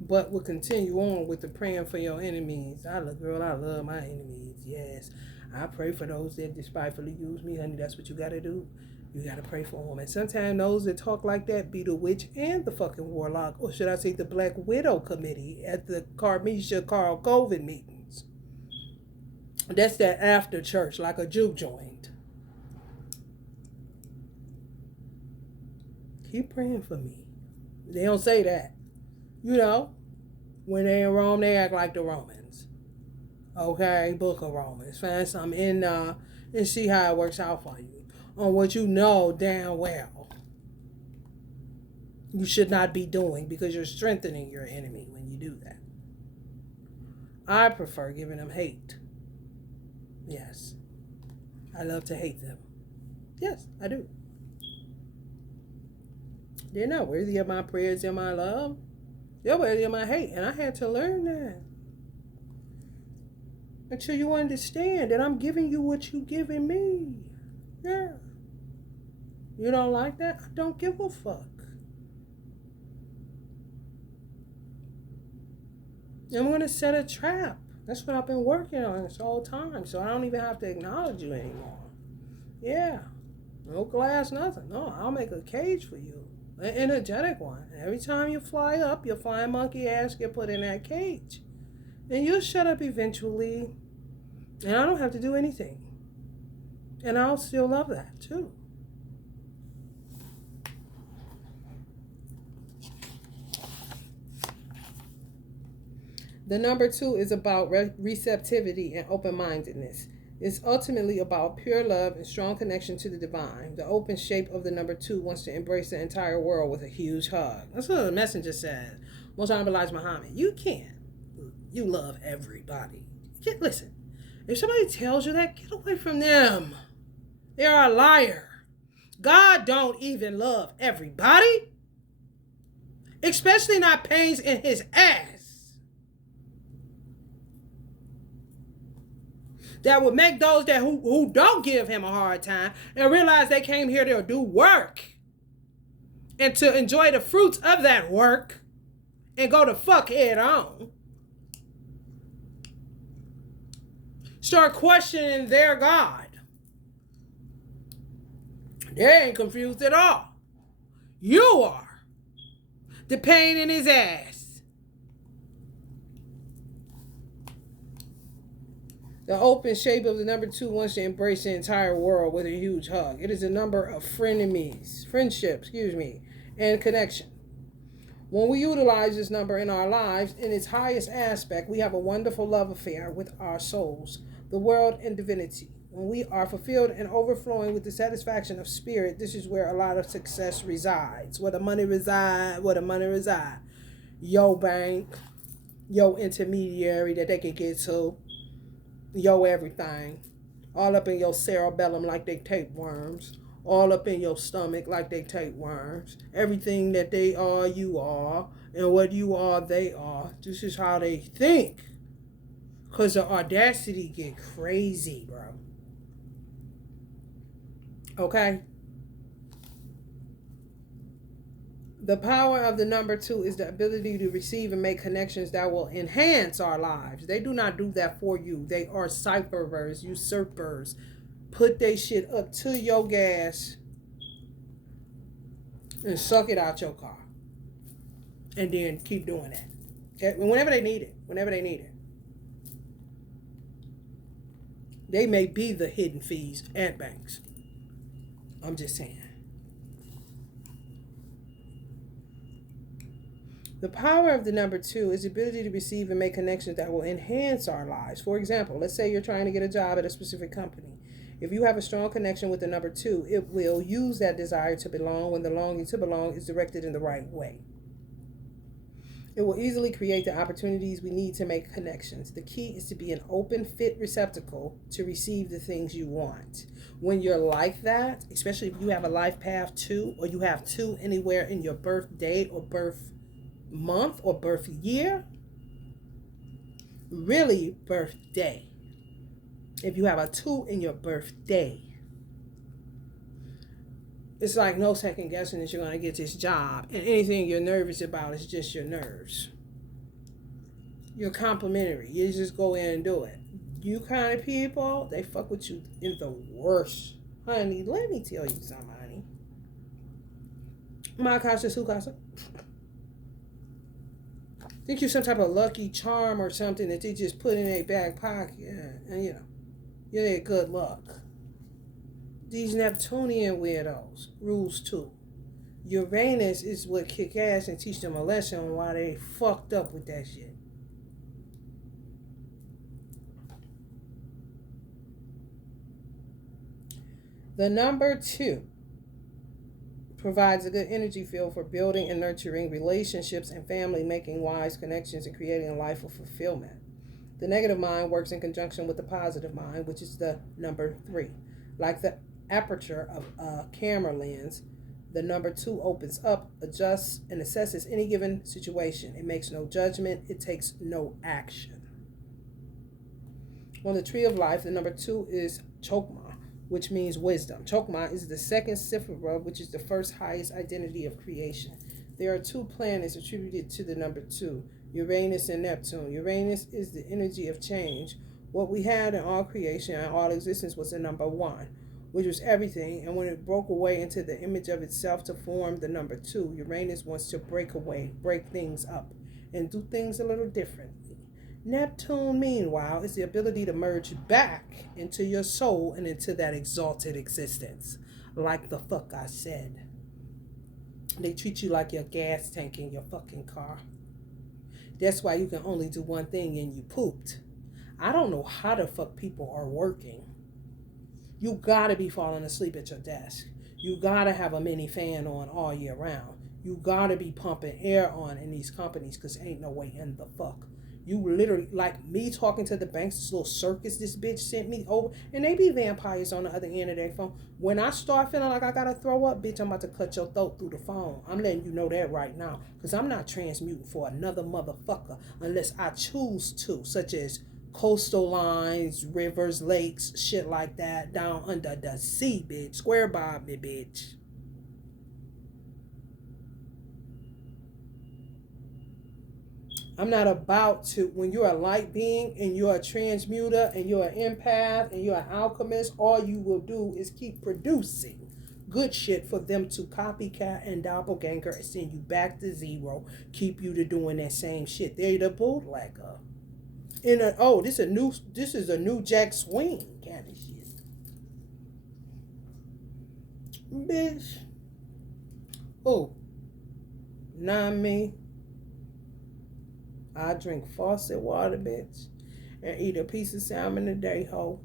But we'll continue on with the praying for your enemies. I love my enemies. Yes. I pray for those that despitefully use me, honey. That's what you got to do. You got to pray for them. And sometimes those that talk like that be the witch and the fucking warlock. Or should I say the Black Widow Committee at the Carl COVID meetings. That's that after church, like a juke joint. Keep praying for me. They don't say that. You know, when they in Rome, they act like the Romans. Okay, Book of Romans. Find something in and see how it works out for you. On what you know damn well you should not be doing, because you're strengthening your enemy when you do that. I prefer giving them hate. Yes. I love to hate them. Yes, I do. They're not worthy of my prayers and my love. They're worthy of my hate. And I had to learn that. until you understand that I'm giving you what you giving me. Yeah. You don't like that? I don't give a fuck. I'm going to set a trap. That's what I've been working on this whole time. So I don't even have to acknowledge you anymore. Yeah. No glass, nothing. No, I'll make a cage for you. An energetic one. Every time you fly up, your flying monkey ass get put in that cage. And you'll shut up eventually. And I don't have to do anything. And I'll still love that too. The number 2 is about receptivity and open-mindedness. It's ultimately about pure love and strong connection to the divine. The open shape of the number 2 wants to embrace the entire world with a huge hug. That's what the messenger said. Most Honorable Elijah Muhammad. You can't. You love everybody. Listen, if somebody tells you that, get away from them. They're a liar. God don't even love everybody. Especially not pains in his ass. That would make those that who don't give him a hard time and realize they came here to do work and to enjoy the fruits of that work and go to fuck head on. Start questioning their God. They ain't confused at all. You are. The pain in his ass. The open shape of the number 2 wants to embrace the entire world with a huge hug. It is a number of friendship, and connection. When we utilize this number in our lives, in its highest aspect, we have a wonderful love affair with our souls, the world, and divinity. When we are fulfilled and overflowing with the satisfaction of spirit, this is where a lot of success resides. Where the money reside. Your bank, your intermediary that they can get to. Your everything, all up in your cerebellum like they tapeworms, all up in your stomach like they tapeworms. Everything that they are, you are, and what you are, they are. This is how they think. Because the audacity get crazy, bro. Okay? The power of the number 2 is the ability to receive and make connections that will enhance our lives. They do not do that for you. They are cypherers, usurpers. Put they shit up to your gas and suck it out your car. And then keep doing that. Whenever they need it. They may be the hidden fees at banks. I'm just saying. The power of the number 2 is the ability to receive and make connections that will enhance our lives. For example, let's say you're trying to get a job at a specific company. If you have a strong connection with the number 2, it will use that desire to belong when the longing to belong is directed in the right way. It will easily create the opportunities we need to make connections. The key is to be an open, fit receptacle to receive the things you want. When you're like that, especially if you have a life path 2, or you have 2 anywhere in your birth date or birth month or birth year, really birthday. If you have a 2 in your birthday, it's like no second guessing that you're going to get this job, and anything you're nervous about is just your nerves. You're complimentary. You just go in and do it. You kind of people, they fuck with you in the worst. Honey, let me tell you something, honey. My casa, su casa. Think you're some type of lucky charm or something that they just put in their back pocket, and you're their good luck. These Neptunian weirdos, rules 2. Uranus is what kick ass and teach them a lesson on why they fucked up with that shit. The number 2 provides a good energy field for building and nurturing relationships and family, making wise connections and creating a life of fulfillment. The negative mind works in conjunction with the positive mind, which is the number 3. Like the aperture of a camera lens, the number 2 opens up, adjusts, and assesses any given situation. It makes no judgment. It takes no action. On the tree of life, the number 2 is Chokmah, which means wisdom. Chokmah is the second Sifra, which is the first highest identity of creation. There are 2 planets attributed to the number 2, Uranus and Neptune. Uranus is the energy of change. What we had in all creation and all existence was the number 1, which was everything, and when it broke away into the image of itself to form the number 2, Uranus wants to break away, break things up, and do things a little differently. Neptune, meanwhile, is the ability to merge back into your soul and into that exalted existence. Like the fuck I said. They treat you like your gas tank in your fucking car. That's why you can only do one thing and you pooped. I don't know how the fuck people are working. You gotta be falling asleep at your desk. You gotta have a mini fan on all year round. You gotta be pumping air on in these companies because ain't no way in the fuck. You literally, like me talking to the banks, this little circus this bitch sent me over, and they be vampires on the other end of their phone. When I start feeling like I gotta throw up, bitch, I'm about to cut your throat through the phone. I'm letting you know that right now, because I'm not transmuting for another motherfucker unless I choose to, such as coastal lines, rivers, lakes, shit like that, down under the sea, bitch. Square bob me, bitch. I'm not about to, when you're a light being and you're a transmuter and you're an empath and you're an alchemist, all you will do is keep producing good shit for them to copycat and doppelganger and send you back to zero, keep you to doing that same shit. They're the bootlegger. This is a new Jack Swing kind of shit. Bitch. Oh, not me. I drink faucet water, bitch, and eat a piece of salmon a day, ho.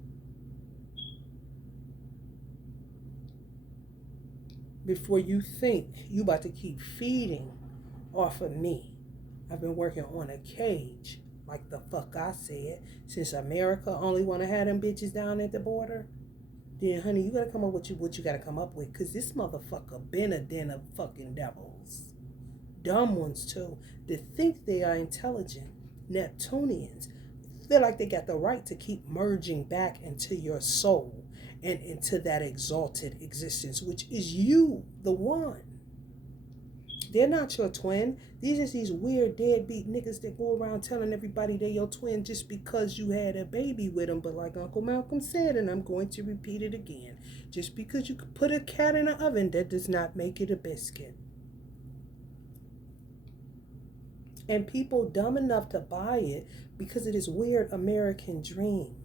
Before you think you about to keep feeding off of me. I've been working on a cage, like the fuck I said, since America only want to have them bitches down at the border. Then, honey, you gotta come up with what you gotta come up with, cause this motherfucker been a den of fucking devils. Dumb ones too, that think they are intelligent. Neptunians feel like they got the right to keep merging back into your soul and into that exalted existence, which is you, the one. They're not your twin. These are these weird deadbeat niggas that go around telling everybody they're your twin just because you had a baby with them. But like Uncle Malcolm said, and I'm going to repeat it again, just because you could put a cat in an oven, that does not make it a biscuit. And people dumb enough to buy it because of this weird American dream.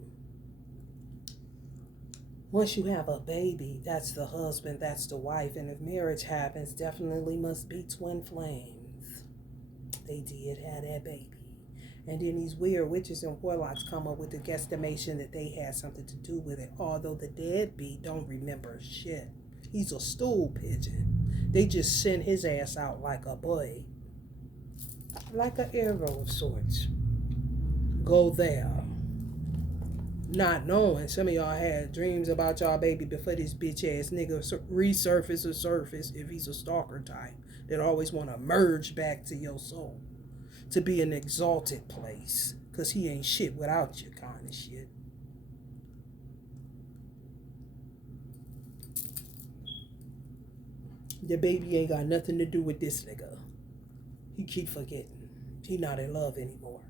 Once you have a baby, that's the husband, that's the wife, and if marriage happens, definitely must be twin flames. They did have that baby. And then these weird witches and warlocks come up with the guesstimation that they had something to do with it, although the deadbeat don't remember shit. He's a stool pigeon. They just send his ass out like a boy. Like an arrow of sorts. Go there. Not knowing some of y'all had dreams about y'all baby before this bitch ass nigga resurface or surface, if he's a stalker type that always want to merge back to your soul to be an exalted place, because he ain't shit without you kind of shit. The baby ain't got nothing to do with this nigga. He keep forgetting. He not in love anymore.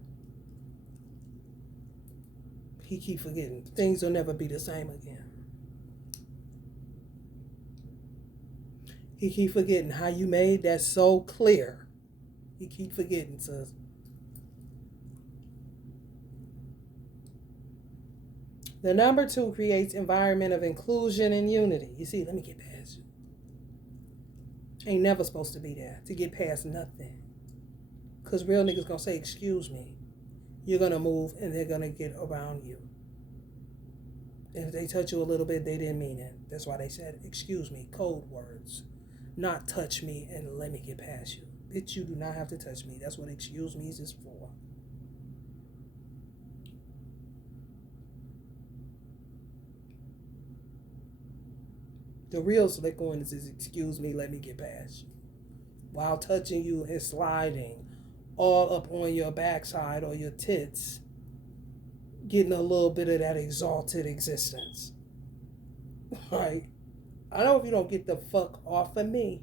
He keep forgetting. Things will never be the same again. He keep forgetting how you made that so clear. He keep forgetting, sis. The number 2 creates environment of inclusion and unity. You see, let me get past you. Ain't never supposed to be there to get past nothing. Because real niggas gonna say, excuse me. You're gonna move and they're gonna get around you. And if they touch you a little bit, they didn't mean it. That's why they said, excuse me, code words. Not touch me and let me get past you. Bitch, you do not have to touch me. That's what excuse me is for. The real slick one is excuse me, let me get past you. While touching you and sliding all up on your backside or your tits, getting a little bit of that exalted existence. Right? I know if you don't get the fuck off of me.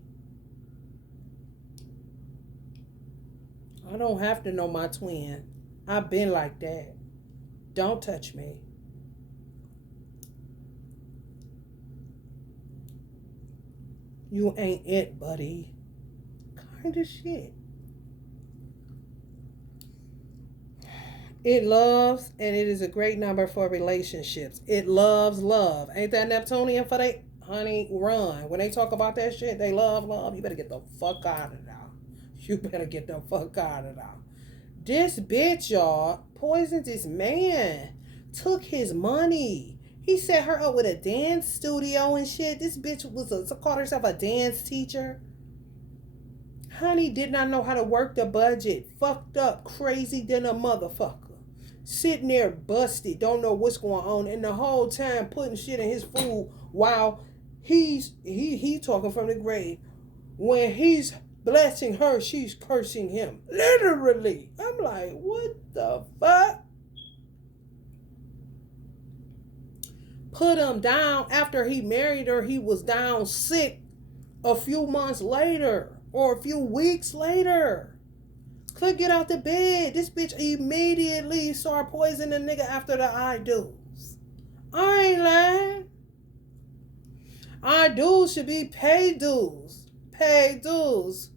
I don't have to know my twin. I've been like that. Don't touch me. You ain't it, buddy. Kind of shit. It loves, and it is a great number for relationships. It loves love. Ain't that Neptunian for they? Honey, run. When they talk about that shit, they love love. You better get the fuck out of there. You better get the fuck out of there. This bitch, y'all, poisoned this man. Took his money. He set her up with a dance studio and shit. This bitch called herself a dance teacher. Honey did not know how to work the budget. Fucked up, crazy than a motherfucker. Sitting there busted, don't know what's going on, and the whole time putting shit in his food while he talking from the grave. When he's blessing her, she's cursing him. Literally. I'm like, what the fuck? Put him down after he married her. He was down sick a few months later or a few weeks later. Couldn't get out the bed. This bitch immediately started poisoning the nigga after the I do's. I ain't lying. I do's should be paid dues. Paid dues.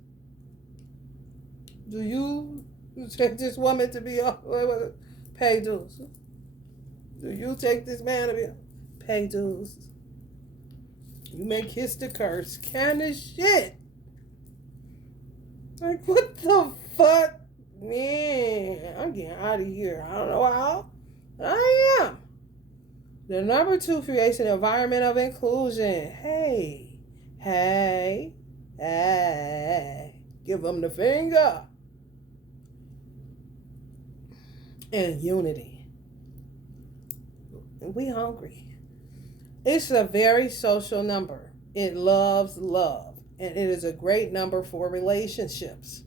Do you take this woman to be paid dues? Do you take this man to be paid dues? You may kiss the curse. Kind of shit. Like, what the fuck? Man, I'm getting out of here. I don't know how. I am. The number 2 creates an environment of inclusion. Hey. Give them the finger. And unity. And we hungry. It's a very social number. It loves love. And it is a great number for relationships,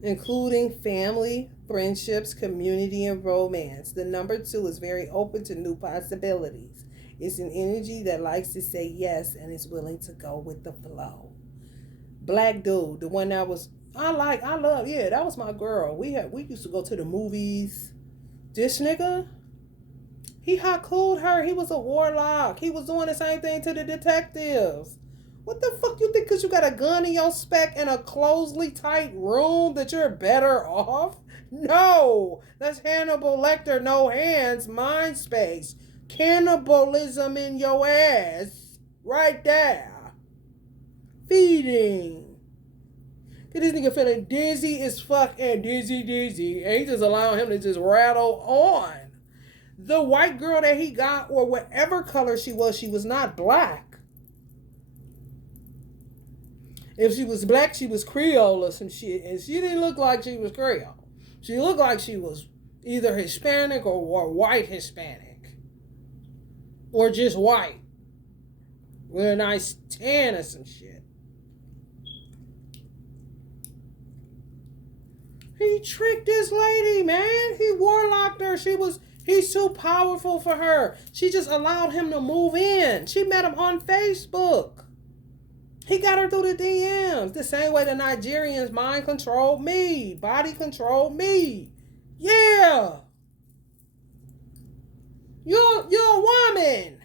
including family, friendships, community, and romance. The number 2 is very open to new possibilities. It's an energy that likes to say yes and is willing to go with the flow. Black dude, the one that was, I love, yeah, that was my girl. We used to go to the movies. This nigga, he hot cooled her. He was a warlock. He was doing the same thing to the detectives. What the fuck you think because you got a gun in your spec in a closely tight room that you're better off? No. That's Hannibal Lecter, no hands, mind space. Cannibalism in your ass. Right there. Feeding. Get this nigga feeling dizzy as fuck and dizzy. And he just allowing him to just rattle on. The white girl that he got, or whatever color she was not black. If she was black, she was Creole or some shit. And she didn't look like she was Creole. She looked like she was either Hispanic or white Hispanic. Or just white. With a nice tan or some shit. He tricked this lady, man. He warlocked her. He's too powerful for her. She just allowed him to move in. She met him on Facebook. He got her through the DMs. The same way the Nigerians mind controlled me. Body controlled me. Yeah. You're a woman.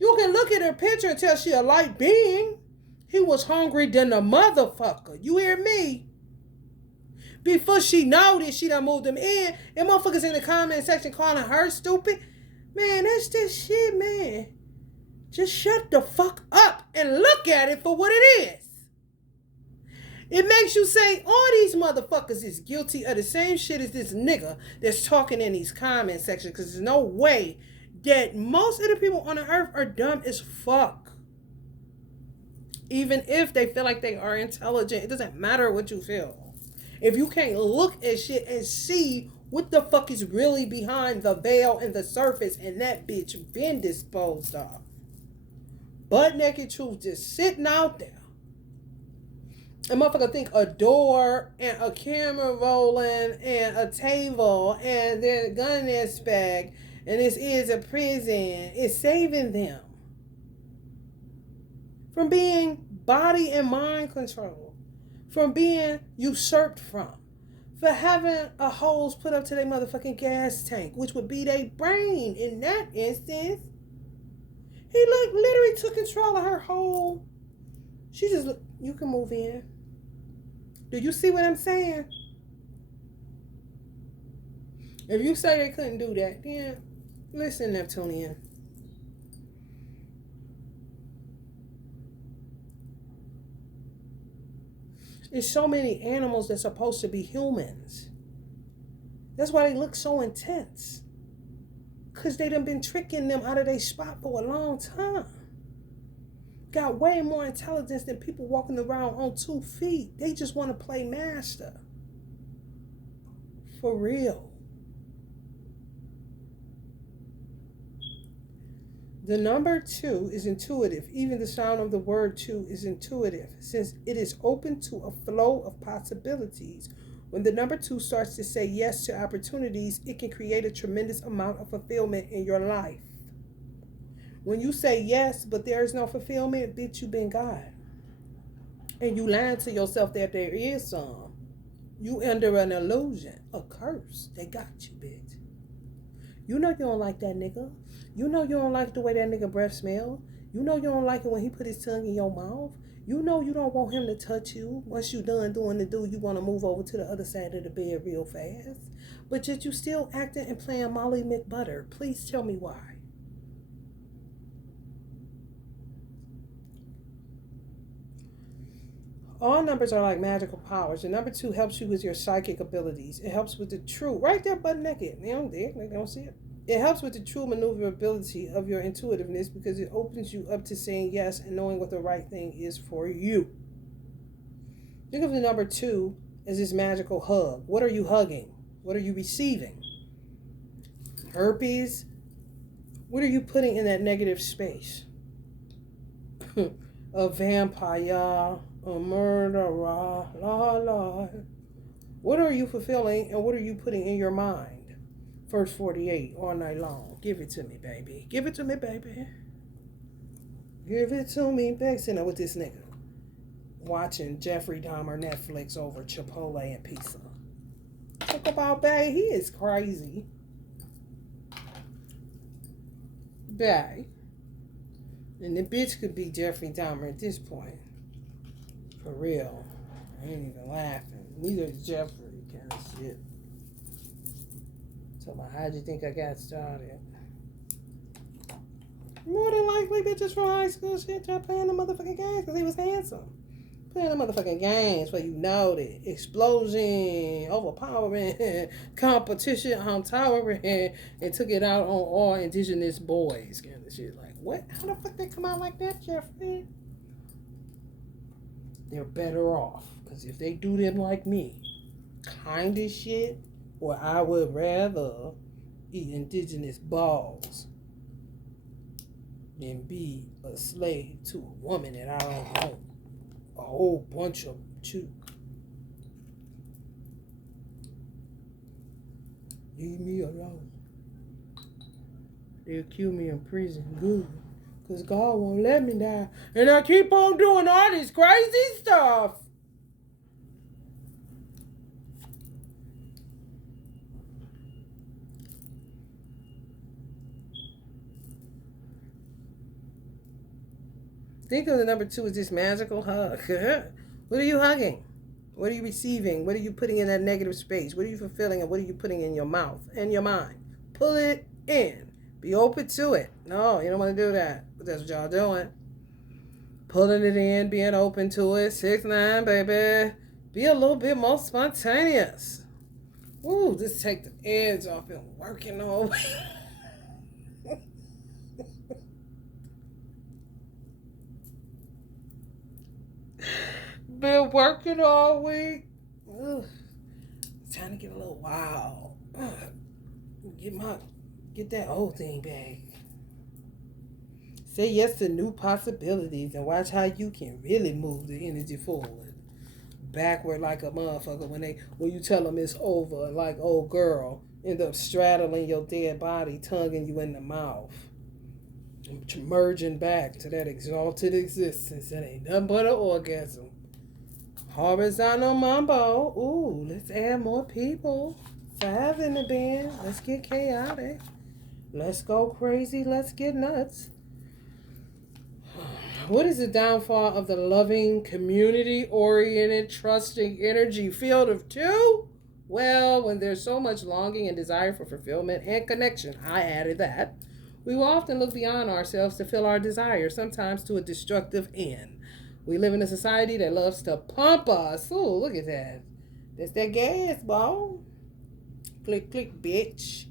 You can look at her picture and tell she a light being. He was hungry than a motherfucker. You hear me? Before she noticed, she done moved him in. And motherfuckers in the comment section calling her stupid. Man, that's this shit, man. Just shut the fuck up and look at it for what it is. It makes you say all these motherfuckers is guilty of the same shit as this nigga that's talking in these comment sections, because there's no way that most of the people on the earth are dumb as fuck. Even if they feel like they are intelligent, it doesn't matter what you feel. If you can't look at shit and see what the fuck is really behind the veil and the surface, and that bitch been disposed of. Butt naked truth just sitting out there. A motherfucker think a door and a camera rolling and a table and their gun in their bag and this is a prison is saving them from being body and mind controlled, from being usurped from, for having a hose put up to their motherfucking gas tank, which would be their brain in that instance. He literally took control of her whole. She just look. You can move in. Do you see what I'm saying? If you say they couldn't do that, then listen, Neptunian. There's so many animals that's supposed to be humans. That's why they look so intense. Because they done been tricking them out of their spot for a long time. Got way more intelligence than people walking around on 2 feet. They just want to play master. For real. The number 2 is intuitive. Even the sound of the word 2 is intuitive, since it is open to a flow of possibilities. When the number 2 starts to say yes to opportunities, it can create a tremendous amount of fulfillment in your life. When you say yes, but there is no fulfillment, bitch, you been God. And you lying to yourself that there is some. You under an illusion, a curse. They got you, bitch. You know you don't like that nigga. You know you don't like the way that nigga breath smell. You know you don't like it when he put his tongue in your mouth. You know you don't want him to touch you. Once you done doing the do, you want to move over to the other side of the bed real fast. But yet you still acting and playing Molly McButter. Please tell me why. All numbers are like magical powers. The number 2 helps you with your psychic abilities. It helps with the true, right there, butt naked. They don't see it. It helps with the true maneuverability of your intuitiveness because it opens you up to saying yes and knowing what the right thing is for you. Think of the number 2 as this magical hug. What are you hugging? What are you receiving? Herpes? What are you putting in that negative space? A vampire, a murderer, la. What are you fulfilling and what are you putting in your mind? First 48 all night long. Give it to me, baby. Give it to me, baby. Give it to me, baby. Sitting there with this nigga. Watching Jeffrey Dahmer Netflix over Chipotle and pizza. Talk about, babe. He is crazy. Babe. And the bitch could be Jeffrey Dahmer at this point. For real. I ain't even laughing. Neither is Jeffrey. Kind of shit. So how'd you think I got started? More than likely, bitches from high school shit tried playing the motherfucking games because he was handsome. Playing the motherfucking games where you know that explosion, overpowering, competition, towering, and took it out on all indigenous boys. Kind of shit. Like, what? How the fuck they come out like that, Jeffrey? They're better off. Because if they do them like me, kind of shit, or I would rather eat indigenous balls than be a slave to a woman that I don't know. A whole bunch of them, too. Leave me alone. They'll kill me in prison. Good. Because God won't let me die. And I keep on doing all this crazy stuff. Think of the number 2 as this magical hug. What are you hugging? What are you receiving? What are you putting in that negative space? What are you fulfilling and what are you putting in your mouth and your mind? Pull it in. Be open to it. No, you don't want to do that. But that's what y'all doing. Pulling it in, being open to it. 6-9, baby. Be a little bit more spontaneous. Ooh, just take the edge off and working all week. Been working all week. Ugh. It's time to get a little wild. Get that old thing back. Say yes to new possibilities and watch how you can really move the energy forward. backward like a motherfucker when you tell them it's over, like old girl end up straddling your dead body, tonguing you in the mouth, merging back to that exalted existence that ain't nothing but an orgasm. Horizontal mambo. Ooh, let's add more people. 5 in the band. Let's get chaotic. Let's go crazy. Let's get nuts. What is the downfall of the loving, community-oriented, trusting energy field of 2? Well, when there's so much longing and desire for fulfillment and connection, I added that, we will often look beyond ourselves to fill our desires, sometimes to a destructive end. We live in a society that loves to pump us. Ooh, look at that. That's that gas, ball. Click, click, bitch.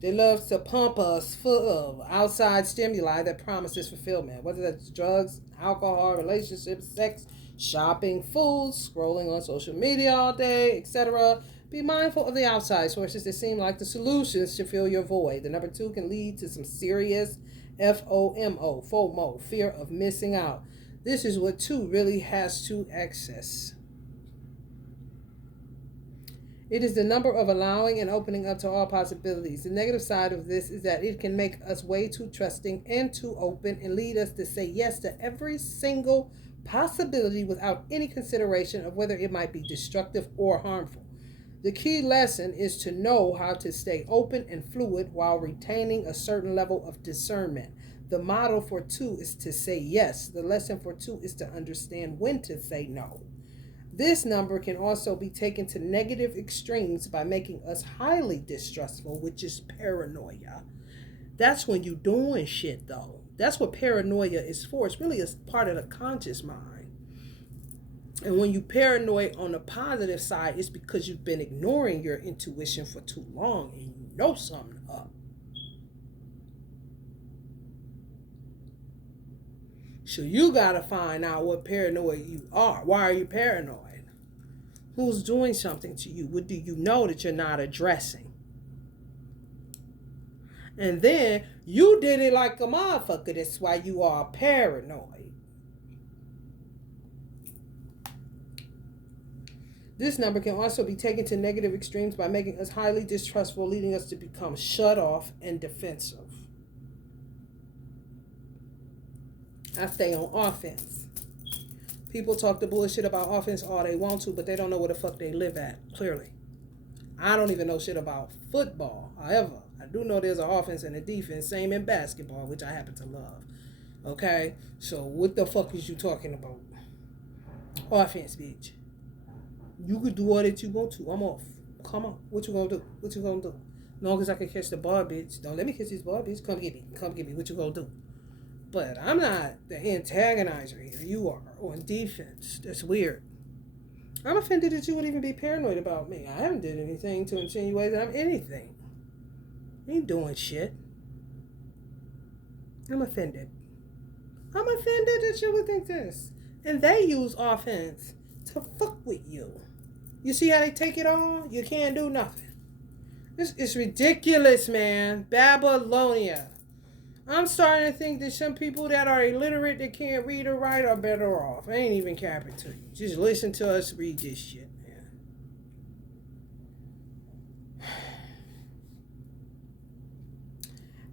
They love to pump us full of outside stimuli that promises fulfillment, whether that's drugs, alcohol, relationships, sex, shopping, food, scrolling on social media all day, etc. Be mindful of the outside sources that seem like the solutions to fill your void. The number 2 can lead to some serious FOMO, fear of missing out. This is what 2 really has to access. It is the number of allowing and opening up to all possibilities. The negative side of this is that it can make us way too trusting and too open and lead us to say yes to every single possibility without any consideration of whether it might be destructive or harmful. The key lesson is to know how to stay open and fluid while retaining a certain level of discernment. The model for 2 is to say yes. The lesson for 2 is to understand when to say no. This number can also be taken to negative extremes by making us highly distrustful, which is paranoia. That's when you're doing shit, though. That's what paranoia is for. It's really a part of the conscious mind. And when you paranoid on the positive side, it's because you've been ignoring your intuition for too long and you know something up. So you gotta find out what paranoid you are. Why are you paranoid? Who's doing something to you? What do you know that you're not addressing? And then you did it like a motherfucker. That's why you are paranoid. This number can also be taken to negative extremes by making us highly distrustful, leading us to become shut off and defensive. I stay on offense. People talk the bullshit about offense all they want to, but they don't know where the fuck they live at, clearly. I don't even know shit about football. However, I do know there's an offense and a defense, same in basketball, which I happen to love. Okay? So what the fuck is you talking about? Offense, bitch. You could do all that you want to. I'm off. Come on. What you gonna do? What you gonna do? Long as I can catch the ball, bitch. Don't let me catch this ball, bitch. Come get me. Come get me. What you gonna do? But I'm not the antagonizer here. You are on defense. That's weird. I'm offended that you would even be paranoid about me. I haven't did anything to insinuate that I'm anything. I ain't doing shit. I'm offended. I'm offended that you would think this. And they use offense to fuck with you. You see how they take it all? You can't do nothing. This is ridiculous, man. Babylonia. I'm starting to think that some people that are illiterate that can't read or write are better off. I ain't even capping to you. Just listen to us read this shit, man.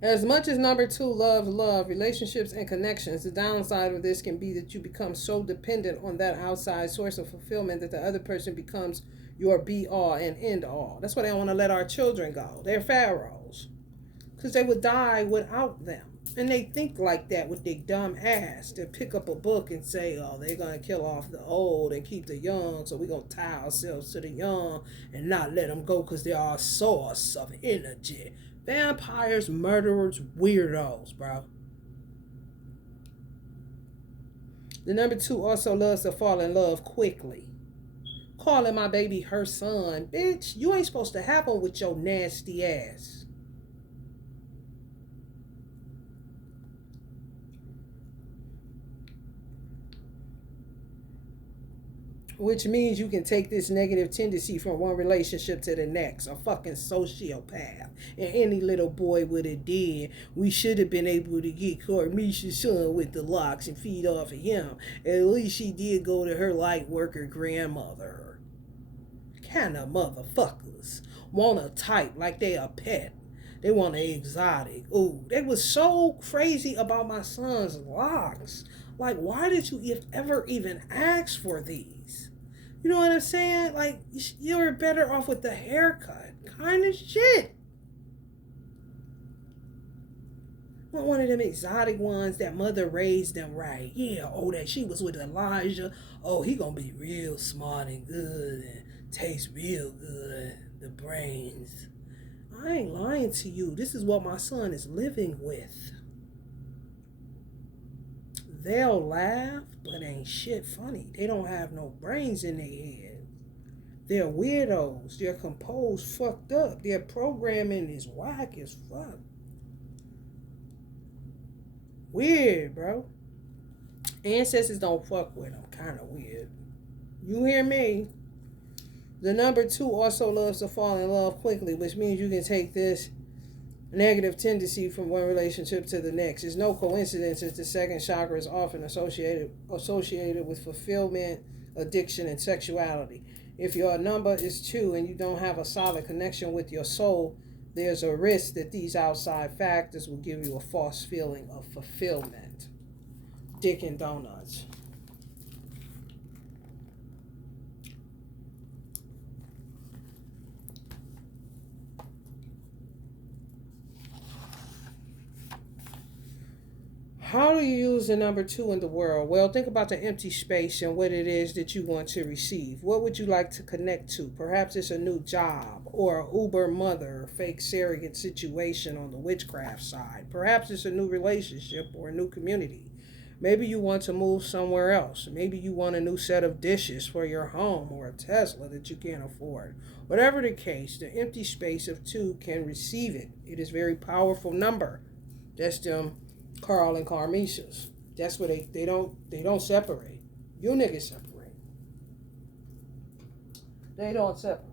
As much as number 2 loves love, relationships, and connections, the downside of this can be that you become so dependent on that outside source of fulfillment that the other person becomes your be-all and end-all. That's why they don't want to let our children go. They're pharaohs. Because they would die without them. And they think like that with their dumb ass. They pick up a book and say, oh, they're going to kill off the old and keep the young, so we're going to tie ourselves to the young and not let them go because they are a source of energy. Vampires, murderers, weirdos, bro. The number 2 also loves to fall in love quickly. Calling my baby her son. Bitch, you ain't supposed to have him with your nasty ass. Which means you can take this negative tendency from one relationship to the next. A fucking sociopath. And any little boy would have did. We should have been able to get Carmisha's son with the locks and feed off of him. At least she did go to her light worker grandmother. Kind of motherfuckers. Want a type like they a pet. They want an exotic. Ooh, they was so crazy about my son's locks. Like, why did you ever even ask for these? You know what I'm saying? Like, you're better off with the haircut. Kind of shit. Want one of them exotic ones that mother raised them right. Yeah, oh, that she was with Elijah. Oh, he gonna be real smart and good and taste real good. The brains. I ain't lying to you. This is what my son is living with. They'll laugh, but ain't shit funny. They don't have no brains in their head. They're weirdos. They're composed fucked up. Their programming is whack as fuck. Weird, bro. Ancestors don't fuck with them. Kind of weird. You hear me? The number 2 also loves to fall in love quickly, which means you can take this negative tendency from one relationship to the next. It's no coincidence that the second chakra is often associated with fulfillment, addiction, and sexuality. If your number is 2 and you don't have a solid connection with your soul, there's a risk that these outside factors will give you a false feeling of fulfillment. Dick and donuts. How do you use the number 2 in the world? Well, think about the empty space and what it is that you want to receive. What would you like to connect to? Perhaps it's a new job or an Uber mother, fake surrogate situation on the witchcraft side. Perhaps it's a new relationship or a new community. Maybe you want to move somewhere else. Maybe you want a new set of dishes for your home or a Tesla that you can't afford. Whatever the case, the empty space of 2 can receive it. It is a very powerful number. That's them Carl and Carmishas. That's where they don't separate. You niggas separate. They don't separate.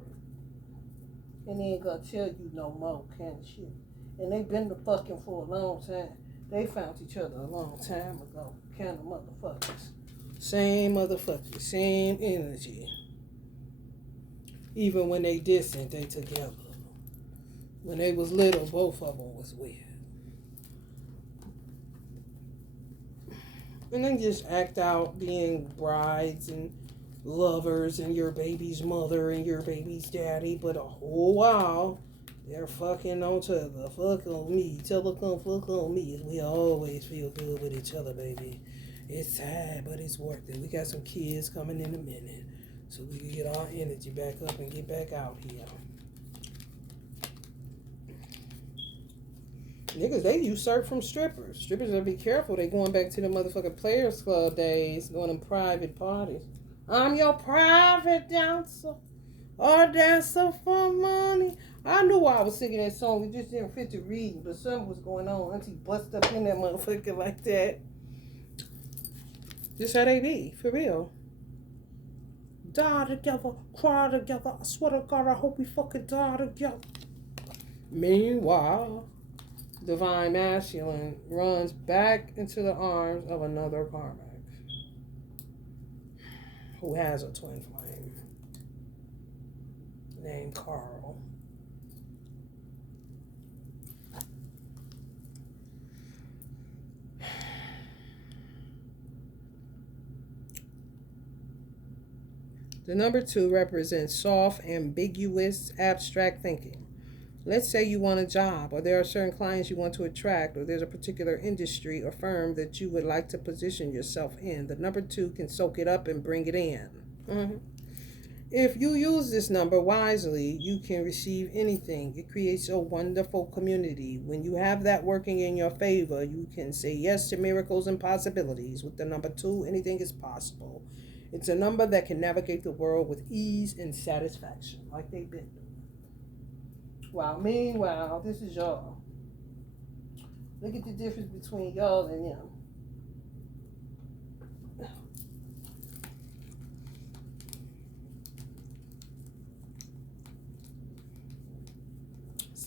And they ain't gonna tell you no more kind of shit. And they been the fucking for a long time. They found each other a long time ago. Kind of motherfuckers. Same motherfuckers. Same energy. Even when they distant, they together. When they was little, both of them was weird. And they just act out being brides and lovers and your baby's mother and your baby's daddy. But a whole while, they're fucking on each other. Fuck on me. Tell her come fuck on me. We always feel good with each other, baby. It's sad, but it's worth it. We got some kids coming in a minute. So we can get our energy back up and get back out here. Niggas, they usurp from strippers. Strippers gotta be careful. They going back to the motherfucking Players Club days, going to private parties. I'm your private dancer, or dancer for money. I knew why I was singing that song. We just didn't fit to read, but something was going on. Auntie bust up in that motherfucker like that. This how they be, for real. Die together, cry together. I swear to God, I hope we fucking die together. Meanwhile, Divine Masculine runs back into the arms of another karmic who has a twin flame named Carl. The number 2 represents soft, ambiguous, abstract thinking. Let's say you want a job, or there are certain clients you want to attract, or there's a particular industry or firm that you would like to position yourself in. The number 2 can soak it up and bring it in. Mm-hmm. If you use this number wisely, you can receive anything. It creates a wonderful community. When you have that working in your favor, you can say yes to miracles and possibilities. With the number 2, anything is possible. It's a number that can navigate the world with ease and satisfaction, like they've been doing. Wow, meanwhile, this is y'all. Look at the difference between y'all and them.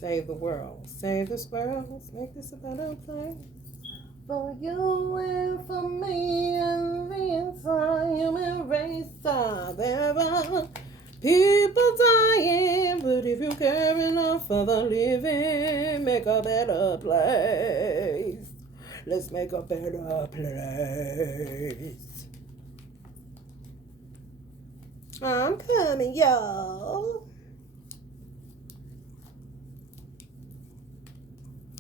Save the world. Save this world. Let's make this a better place. For you and for me and the entire human race. There are people dying, but if you care enough for the living, make a better place. Let's make a better place. I'm coming, y'all.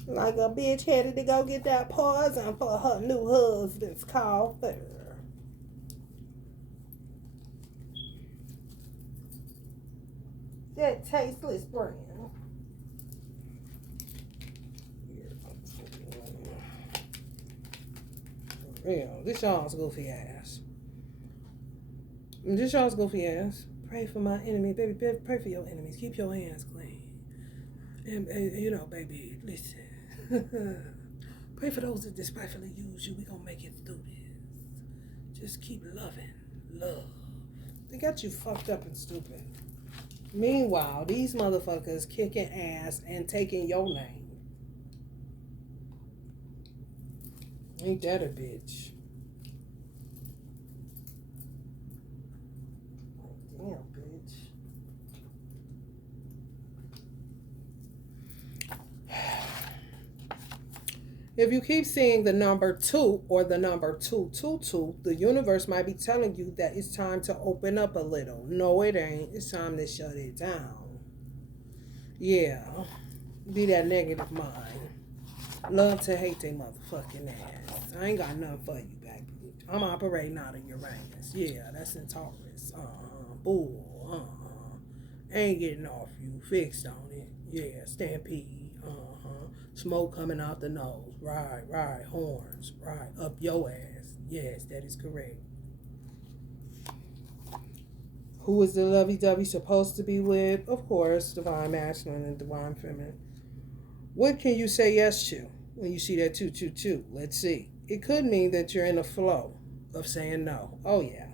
Like a bitch headed to go get that poison for her new husband's coffee. That tasteless brand. Real. This y'all's goofy ass. This y'all's goofy ass. Pray for my enemy, baby. Pray for your enemies. Keep your hands clean. And you know, baby, listen. Pray for those that despitefully use you. We gonna make it through this. Just keep loving. Love. They got you fucked up and stupid. Meanwhile, these motherfuckers kicking ass and taking your name. Ain't that a bitch? Damn, bitch. If you keep seeing the number 2 or the number 222, the universe might be telling you that it's time to open up a little. No, it ain't. It's time to shut it down. Yeah. Be that negative mind. Love to hate they motherfucking ass. I ain't got nothing for you, baby. I'm operating out of Uranus. Yeah, that's in Taurus. Bull. Ain't getting off you. Fixed on it. Yeah, stampede. Smoke coming out the nose. Right. Horns. Right. Up your ass. Yes, that is correct. Who is the lovey-dovey supposed to be with? Of course, divine masculine and divine feminine. What can you say yes to when you see that 222? Let's see. It could mean that you're in a flow of saying no. Oh, yeah.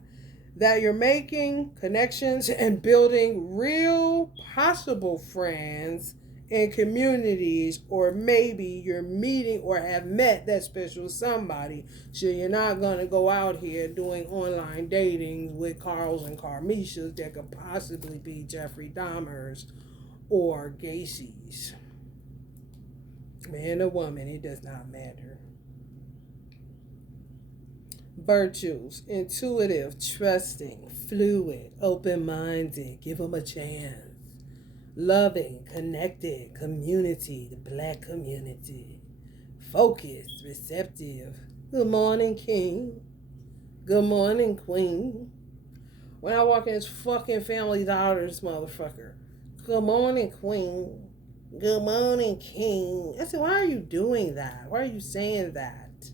That you're making connections and building real possible friends in communities, or maybe you're meeting or have met that special somebody. So you're not going to go out here doing online dating with Carls and Carmishas that could possibly be Jeffrey Dahmers or Gacy's. Man or woman, it does not matter. Virtues: intuitive, trusting, fluid, open-minded, give them a chance. Loving, connected, community, the black community. Focused, receptive. Good morning, king. Good morning, queen. When I walk in this fucking Family Dollar, this motherfucker. Good morning, queen. Good morning, king. I said, why are you doing that? Why are you saying that?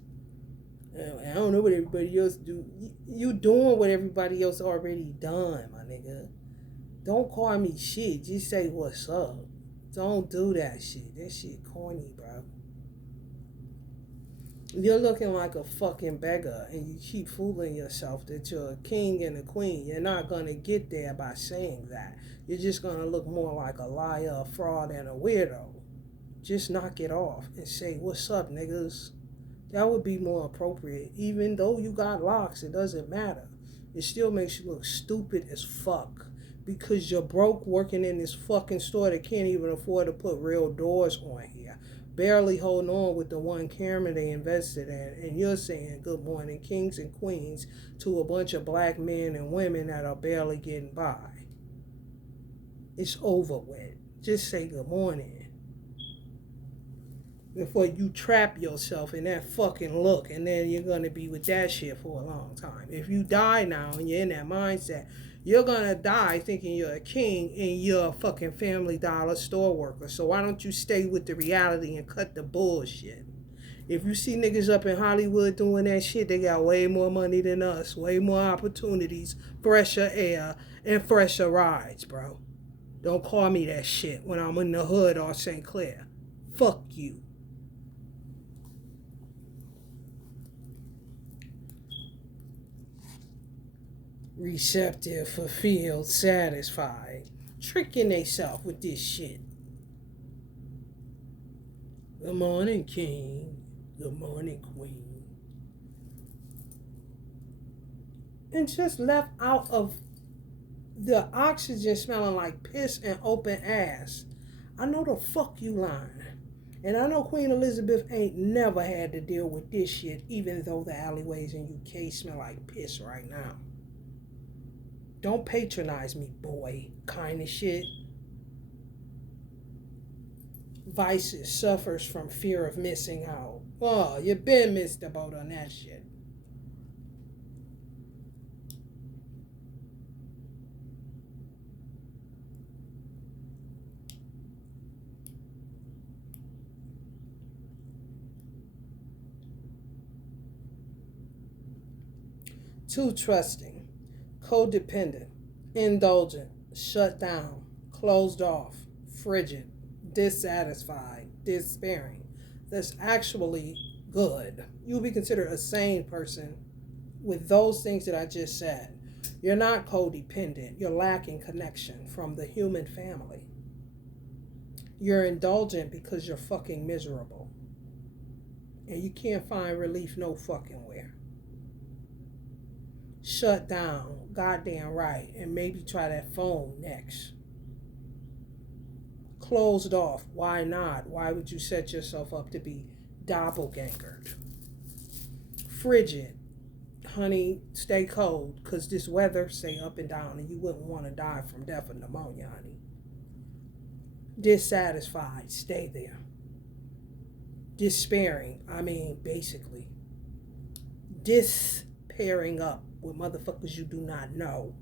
I don't know what everybody else do. You doing what everybody else already done, my nigga. Don't call me shit. Just say what's up. Don't do that shit. That shit corny, bro. You're looking like a fucking beggar and you keep fooling yourself that you're a king and a queen. You're not going to get there by saying that. You're just going to look more like a liar, a fraud, and a weirdo. Just knock it off and say, what's up, niggas? That would be more appropriate. Even though you got locks, it doesn't matter. It still makes you look stupid as fuck. Because you're broke working in this fucking store that can't even afford to put real doors on here. Barely holding on with the one camera they invested in. And you're saying good morning, kings and queens, to a bunch of black men and women that are barely getting by. It's over with. Just say good morning. Before you trap yourself in that fucking look, and then you're going to be with that shit for a long time. If you die now and you're in that mindset, you're going to die thinking you're a king and you're a fucking Family Dollar store worker. So why don't you stay with the reality and cut the bullshit? If you see niggas up in Hollywood doing that shit, they got way more money than us, way more opportunities, fresher air, and fresher rides, bro. Don't call me that shit when I'm in the hood or St. Clair. Fuck you. Receptive, fulfilled, satisfied, tricking theyself with this shit. Good morning, King. Good morning, Queen. And just left out of the oxygen smelling like piss and open ass. I know the fuck you lying. And I know Queen Elizabeth ain't never had to deal with this shit, even though the alleyways in UK smell like piss right now. Don't patronize me, boy. Kind of shit. Vices suffers from fear of missing out. Oh, you been missed the boat on that shit. Too trusting, codependent, indulgent, shut down, closed off, frigid, dissatisfied, despairing. That's actually good. You'll be considered a sane person with those things that I just said. You're not codependent. You're lacking connection from the human family. You're indulgent because you're fucking miserable. And you can't find relief no fucking where. Shut down, goddamn right, and maybe try that phone next. Closed off, why not? Why would you set yourself up to be doppelgangered? Frigid, honey, stay cold, because this weather stay up and down, and you wouldn't want to die from death of pneumonia, honey. Dissatisfied, stay there. Despairing, basically. Pairing up with motherfuckers you do not know.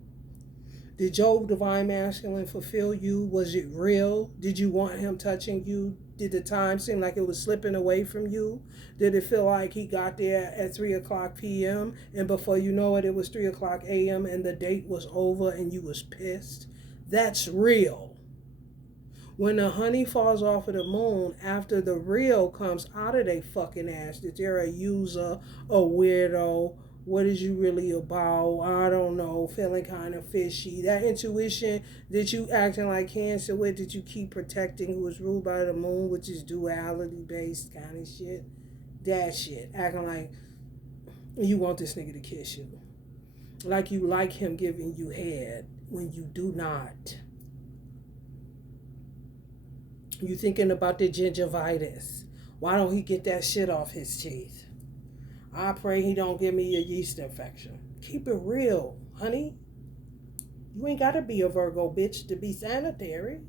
Did your divine masculine fulfill you? Was it real? Did you want him touching you? Did the time seem like it was slipping away from you? Did it feel like he got there at 3 o'clock p.m. and before you know it, it was 3 o'clock a.m. and the date was over and you was pissed? That's real. When the honey falls off of the moon after the real comes out of their fucking ass, that they're a user, a weirdo, what is you really about? I don't know, feeling kind of fishy. That intuition that you acting like Cancer with, that you keep protecting, who is ruled by the moon, which is duality based kind of shit. That shit. Acting like you want this nigga to kiss you. Like you like him giving you head when you do not. You thinking about the gingivitis. Why don't he get that shit off his teeth? I pray he don't give me a yeast infection. Keep it real, honey. You ain't got to be a Virgo bitch to be sanitary.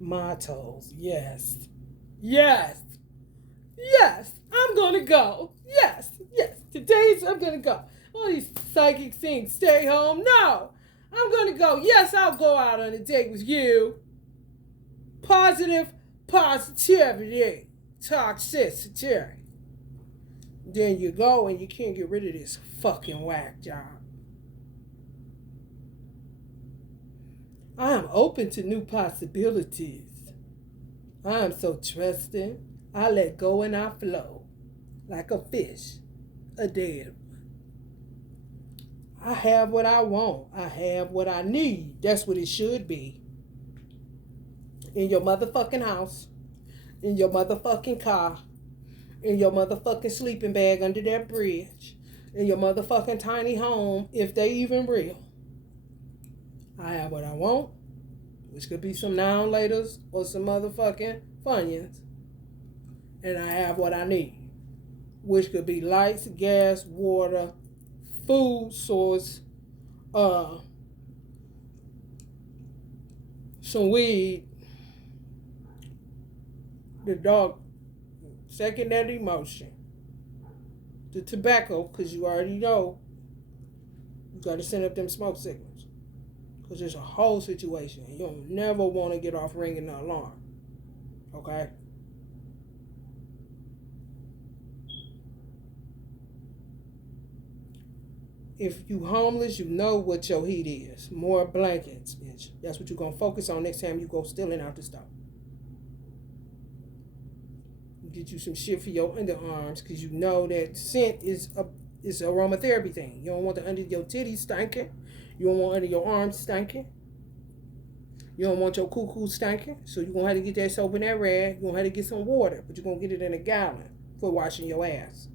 Mottos, yes. Yes. Yes. I'm going to go. Yes. Yes. Today's I'm going to go. All these psychic things, stay home. No. I'm going to go. Yes, I'll go out on a date with you. Positivity, toxicity. Then you go and you can't get rid of this fucking whack job. I am open to new possibilities. I am so trusting. I let go and I flow like a fish, a dead one. I have what I want. I have what I need. That's what it should be. In your motherfucking house, in your motherfucking car, in your motherfucking sleeping bag under that bridge, in your motherfucking tiny home, if they even real. I have what I want, which could be some now and laters or some motherfucking Funyuns. And I have what I need, which could be lights, gas, water, food source, some weed, the dog, secondary emotion, the tobacco, because you already know you got to send up them smoke signals, because there's a whole situation. You don't never want to get off ringing the alarm, okay? If you homeless, you know what your heat is. More blankets, bitch. That's what you're going to focus on next time you go stealing out the store. Get you some shit for your underarms, because you know that scent is an aromatherapy thing. You don't want the under your titties stinking. You don't want under your arms stinking. You don't want your cuckoo stinking, so you're going to have to get that soap and that rag. You're going to have to get some water, but you're going to get it in a gallon for washing your ass.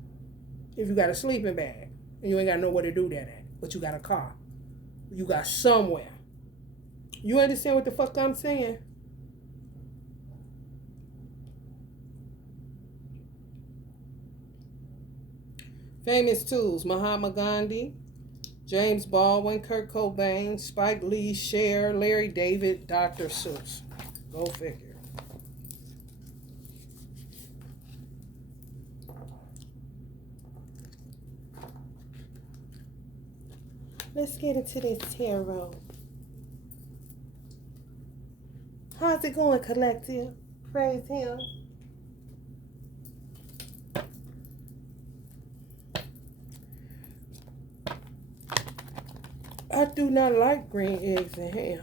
If you got a sleeping bag and you ain't got nowhere to do that at, but you got a car, you got somewhere. You understand what the fuck I'm saying? Famous tools: Mahatma Gandhi, James Baldwin, Kurt Cobain, Spike Lee, Cher, Larry David, Dr. Seuss. Go figure. Let's get into this tarot. How's it going, collective? Praise him. I do not like green eggs and ham.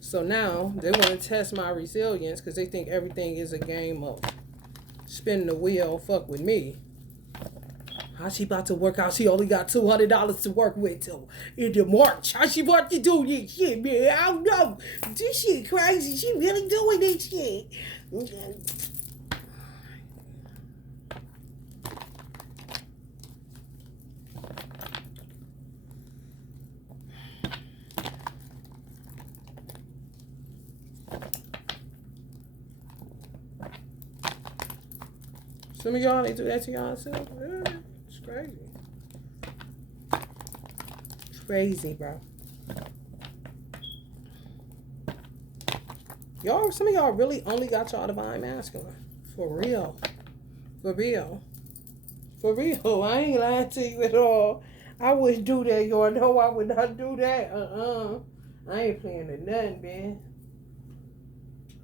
So now they want to test my resilience because they think everything is a game of spin the wheel, fuck with me. How she about to work out? She only got $200 to work with till into March. How she about to do this shit, man? I don't know. This shit crazy. She really doing this shit. Some of y'all, they do that to y'all self. Yeah, it's crazy. It's crazy, bro. Y'all, some of y'all really only got y'all divine masculine. For real. For real. For real. I ain't lying to you at all. I wouldn't do that, y'all. No, I would not do that. I ain't playing with nothing, man.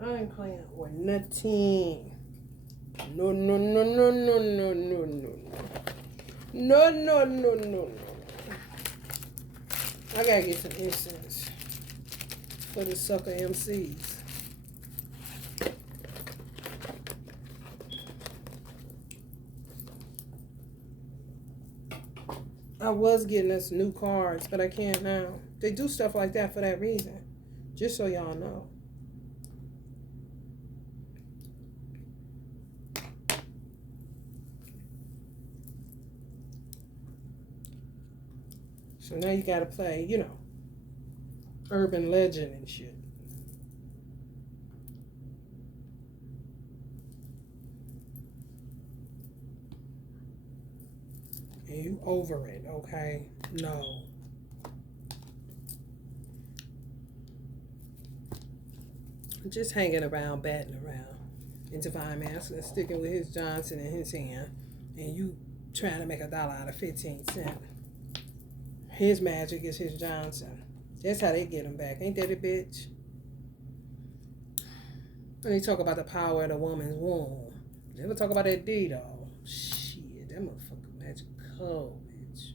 I ain't playing with nothing. No, no, no, no, no, no, no, no. No, no, no, no, no. I gotta get some incense for the sucker MCs. I was getting us new cards, but I can't now. They do stuff like that for that reason. Just so y'all know. So now you gotta play, urban legend and shit. And you over it, okay? No. Just hanging around, batting around. And Divine Masculine sticking with his Johnson in his hand. And you trying to make $1 out of 15 cents. His magic is his Johnson. That's how they get him back. Ain't that a bitch? And they talk about the power of the woman's womb. They never talk about that D, though. Shit, that motherfucker magic cold, bitch.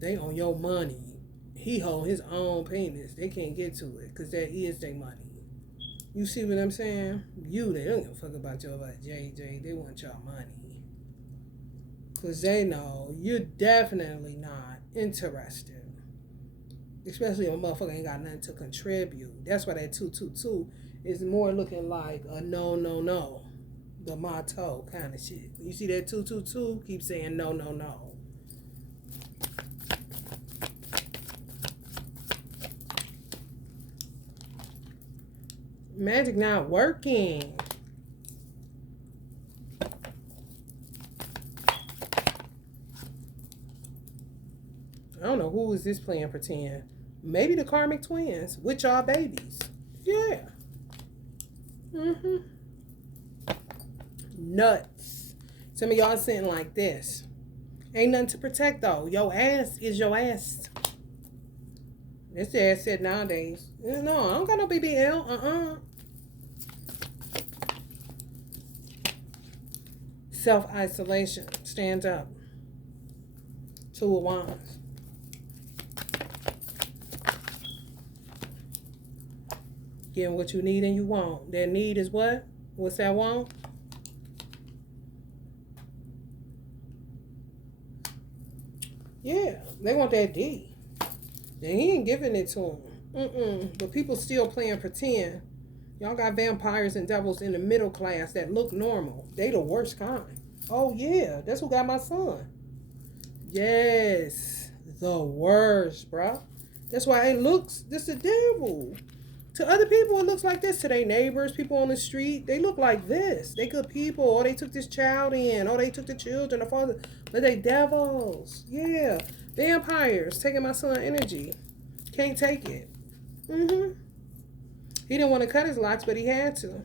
They on your money. He hold his own penis. They can't get to it because that is their money. You see what I'm saying? They don't give a fuck about your JJ. They want your money. Because they know you're definitely not interested. Especially if a motherfucker ain't got nothing to contribute. That's why that 222 is more looking like a no. The motto kind of shit. You see that 222? Keep saying no. Magic not working. I don't know who is this playing pretend. Maybe the karmic twins with y'all babies. Yeah. Nuts. Some of y'all sitting like this. Ain't nothing to protect though. Your ass is your ass. That's the ass said nowadays. No, I don't got no BBL. Self-isolation. Stand up. Two of Wands. Getting what you need and you want. That need is what? What's that want? Yeah, they want that D. And he ain't giving it to them. But people still playing pretend. Y'all got vampires and devils in the middle class that look normal. They the worst kind. Oh yeah, that's who got my son. Yes, the worst, bro. That's why it looks, this the devil. To other people, it looks like this. To their neighbors, people on the street, they look like this. They good people. Or they took this child in. Or they took the children, the father. But they devils. Yeah. Vampires taking my son's energy. Can't take it. He didn't want to cut his locks, but he had to.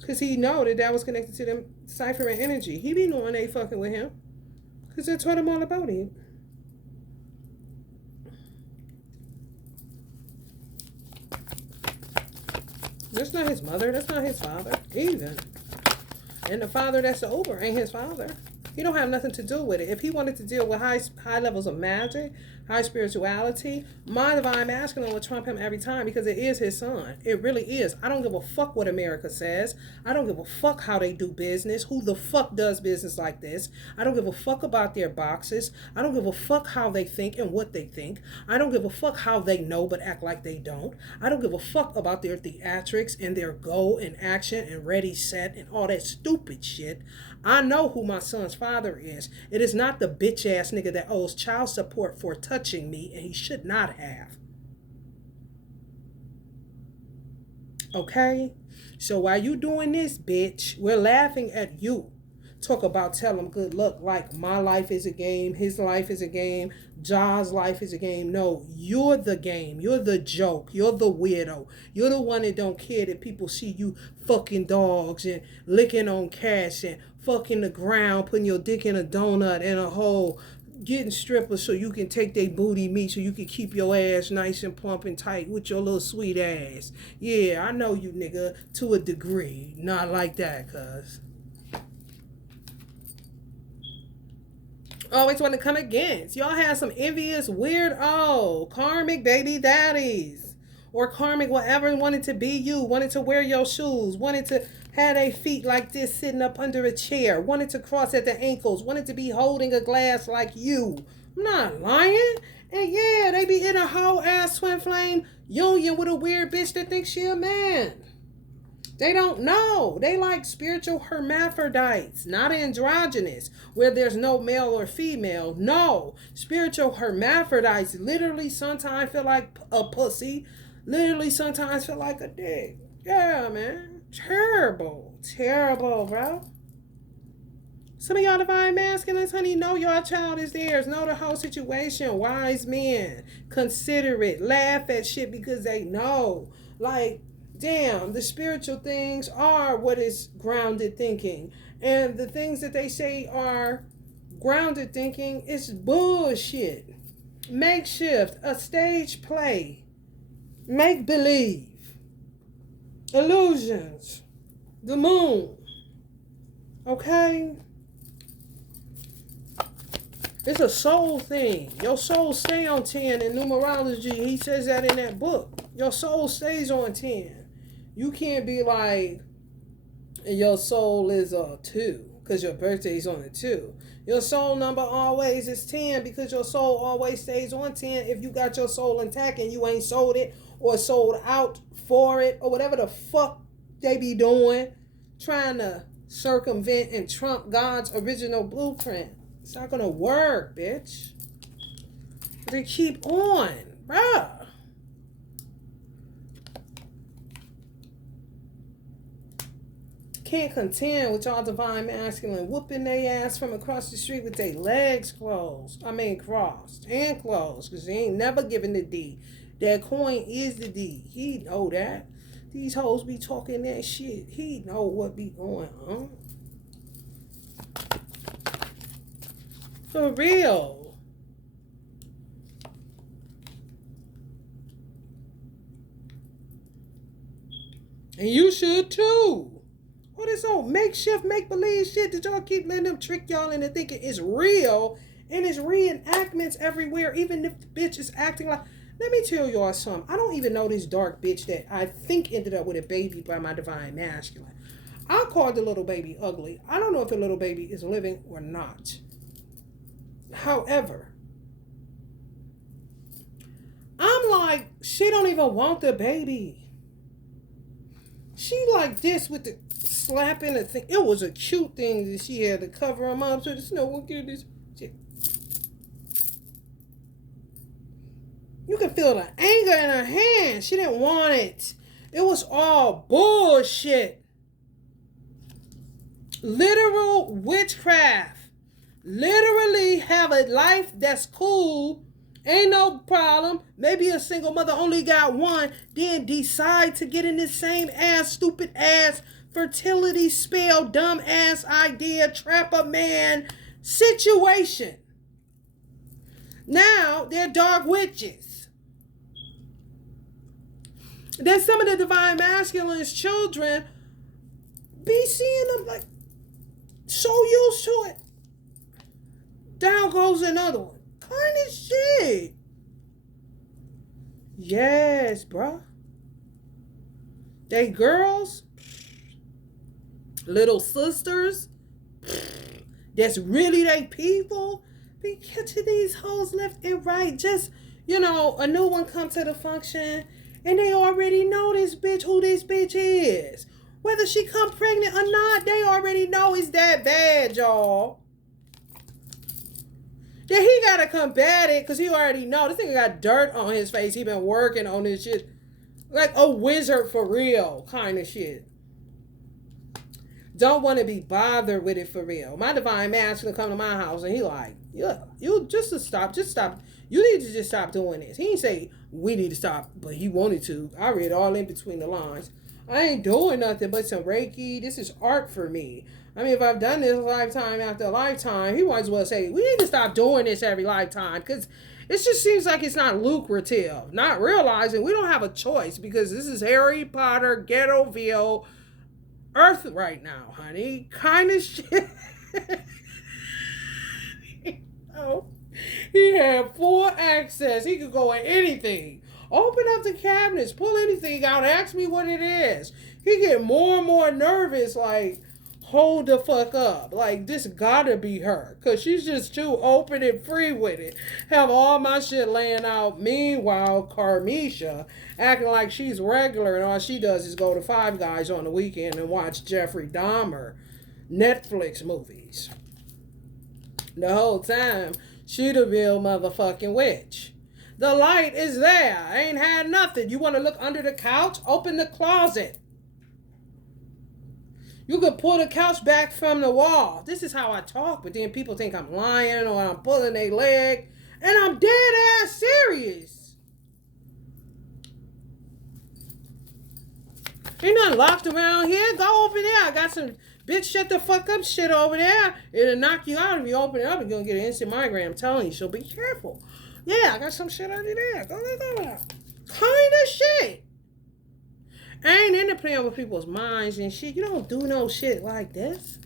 Because he know that was connected to them ciphering energy. He be knowing they fucking with him. Because they taught him all about it. That's not his mother. That's not his father. Even. And the father that's over ain't his father. He don't have nothing to do with it. If he wanted to deal with high levels of magic, high spirituality, my divine masculine would trump him every time because it is his son. It really is. I don't give a fuck what America says. I don't give a fuck how they do business. Who the fuck does business like this? I don't give a fuck about their boxes. I don't give a fuck how they think and what they think. I don't give a fuck how they know but act like they don't. I don't give a fuck about their theatrics and their go and action and ready, set and all that stupid shit. I know who my son's father is. It is not the bitch ass nigga that owes child support for touching me and he should not have. Okay? So while you doing this, bitch, we're laughing at you. Talk about tell him good luck like my life is a game, his life is a game, Ja's life is a game. No, you're the game. You're the joke. You're the weirdo. You're the one that don't care that people see you fucking dogs and licking on cats and fucking the ground, putting your dick in a donut and a hole, getting strippers so you can take their booty meat so you can keep your ass nice and plump and tight with your little sweet ass. Yeah, I know you, nigga, to a degree. Not like that, cuz. Always want to come against. Y'all have some envious, weird, karmic baby daddies. Or karmic whatever wanted to be you. Wanted to wear your shoes. Wanted to have their feet like this sitting up under a chair. Wanted to cross at the ankles. Wanted to be holding a glass like you. I'm not lying. And yeah, they be in a whole ass twin flame union with a weird bitch that thinks she a man. They don't know. They like spiritual hermaphrodites, not androgynous, where there's no male or female. No. Spiritual hermaphrodites literally sometimes feel like a pussy, literally sometimes feel like a dick. Yeah, man. Terrible. Terrible, bro. Some of y'all divine masculines, honey, know your child is theirs. Know the whole situation. Wise men. Consider it. Laugh at shit because they know. Like, damn, the spiritual things are what is grounded thinking. And the things that they say are grounded thinking is bullshit. Makeshift, a stage play, make believe, illusions, the moon. Okay? It's a soul thing. Your soul stay on 10 in numerology. He says that in that book. Your soul stays on 10. You can't be like, your soul is a 2 because your birthday's on a 2. Your soul number always is 10 because your soul always stays on 10 if you got your soul intact and you ain't sold it or sold out for it or whatever the fuck they be doing, trying to circumvent and trump God's original blueprint. It's not gonna work, bitch. They keep on, bruh. Can't contend with y'all divine masculine whooping their ass from across the street with their legs crossed and closed, because they ain't never giving the D. That coin is the D. He know that. These hoes be talking that shit. He know what be going on. For real. And you should too. What is all makeshift, make-believe shit that y'all keep letting them trick y'all into thinking it's real and it's reenactments everywhere, even if the bitch is acting like, Let me tell y'all something. I don't even know this dark bitch that I think ended up with a baby by my divine masculine. I called the little baby ugly. I don't know if the little baby is living or not. However, I'm like, she don't even want the baby. She like this with the slapping the thing. It was a cute thing that she had to cover him up so there's no one get this shit. You can feel the anger in her hand. She didn't want it. It was all bullshit. Literal witchcraft. Literally have a life that's cool. Ain't no problem. Maybe a single mother only got one. Then decide to get in this same ass, stupid ass, fertility spell, dumb ass idea, trap a man situation. Now they're dark witches. Then some of the divine masculine's children be seeing them like so used to it. Down goes another one. Kind of shit. Yes, bruh. They girls, little sisters, that's really they people. Be catching these hoes left and right. Just, a new one come to the function and they already know this bitch, who this bitch is. Whether she come pregnant or not, they already know it's that bad, y'all. Then he gotta combat it because he already know. This nigga got dirt on his face. He been working on this shit. Like a wizard for real kind of shit. Don't want to be bothered with it for real. My divine masculine come to my house and he like, yeah, you just stop. You need to just stop doing this. He didn't say we need to stop, but he wanted to. I read all in between the lines. I ain't doing nothing but some Reiki. This is art for me. I mean, if I've done this lifetime after lifetime, he might as well say, we need to stop doing this every lifetime because it just seems like it's not lucrative. Not realizing we don't have a choice because this is Harry Potter, Ghettoville, Earth right now, honey. Kind of shit. He had full access. He could go in anything. Open up the cabinets, pull anything out, ask me what it is. He get more and more nervous, like, hold the fuck up. Like, this gotta be her. Because she's just too open and free with it. Have all my shit laying out. Meanwhile, Carmisha acting like she's regular and all she does is go to Five Guys on the weekend and watch Jeffrey Dahmer Netflix movies. The whole time, she the real motherfucking witch. The light is there. I ain't had nothing. You want to look under the couch? Open the closet. You could pull the couch back from the wall. This is how I talk, but then people think I'm lying or I'm pulling their leg. And I'm dead ass serious. Ain't nothing locked around here. Go over there. I got some bitch shut the fuck up shit over there. It'll knock you out if you open it up. You're going to get an instant migraine. I'm telling you. So be careful. Yeah, I got some shit under there. Go. Kind of shit. I ain't into playing with people's minds and shit. You don't do no shit like this.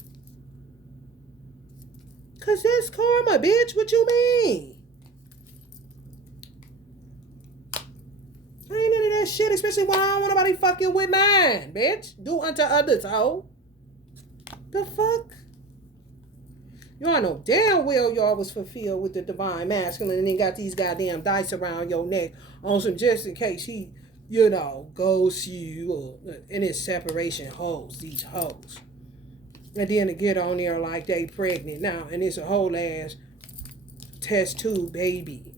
Because that's karma, bitch. What you mean? I ain't into that shit, especially when I don't want nobody fucking with mine, bitch. Do unto others, ho. The fuck? Y'all know damn well y'all was fulfilled with the divine masculine and then got these goddamn dice around your neck on some just in case he, goes you or in his separation hoes, these hoes. And then to get on there like they pregnant now and it's a whole ass test tube baby.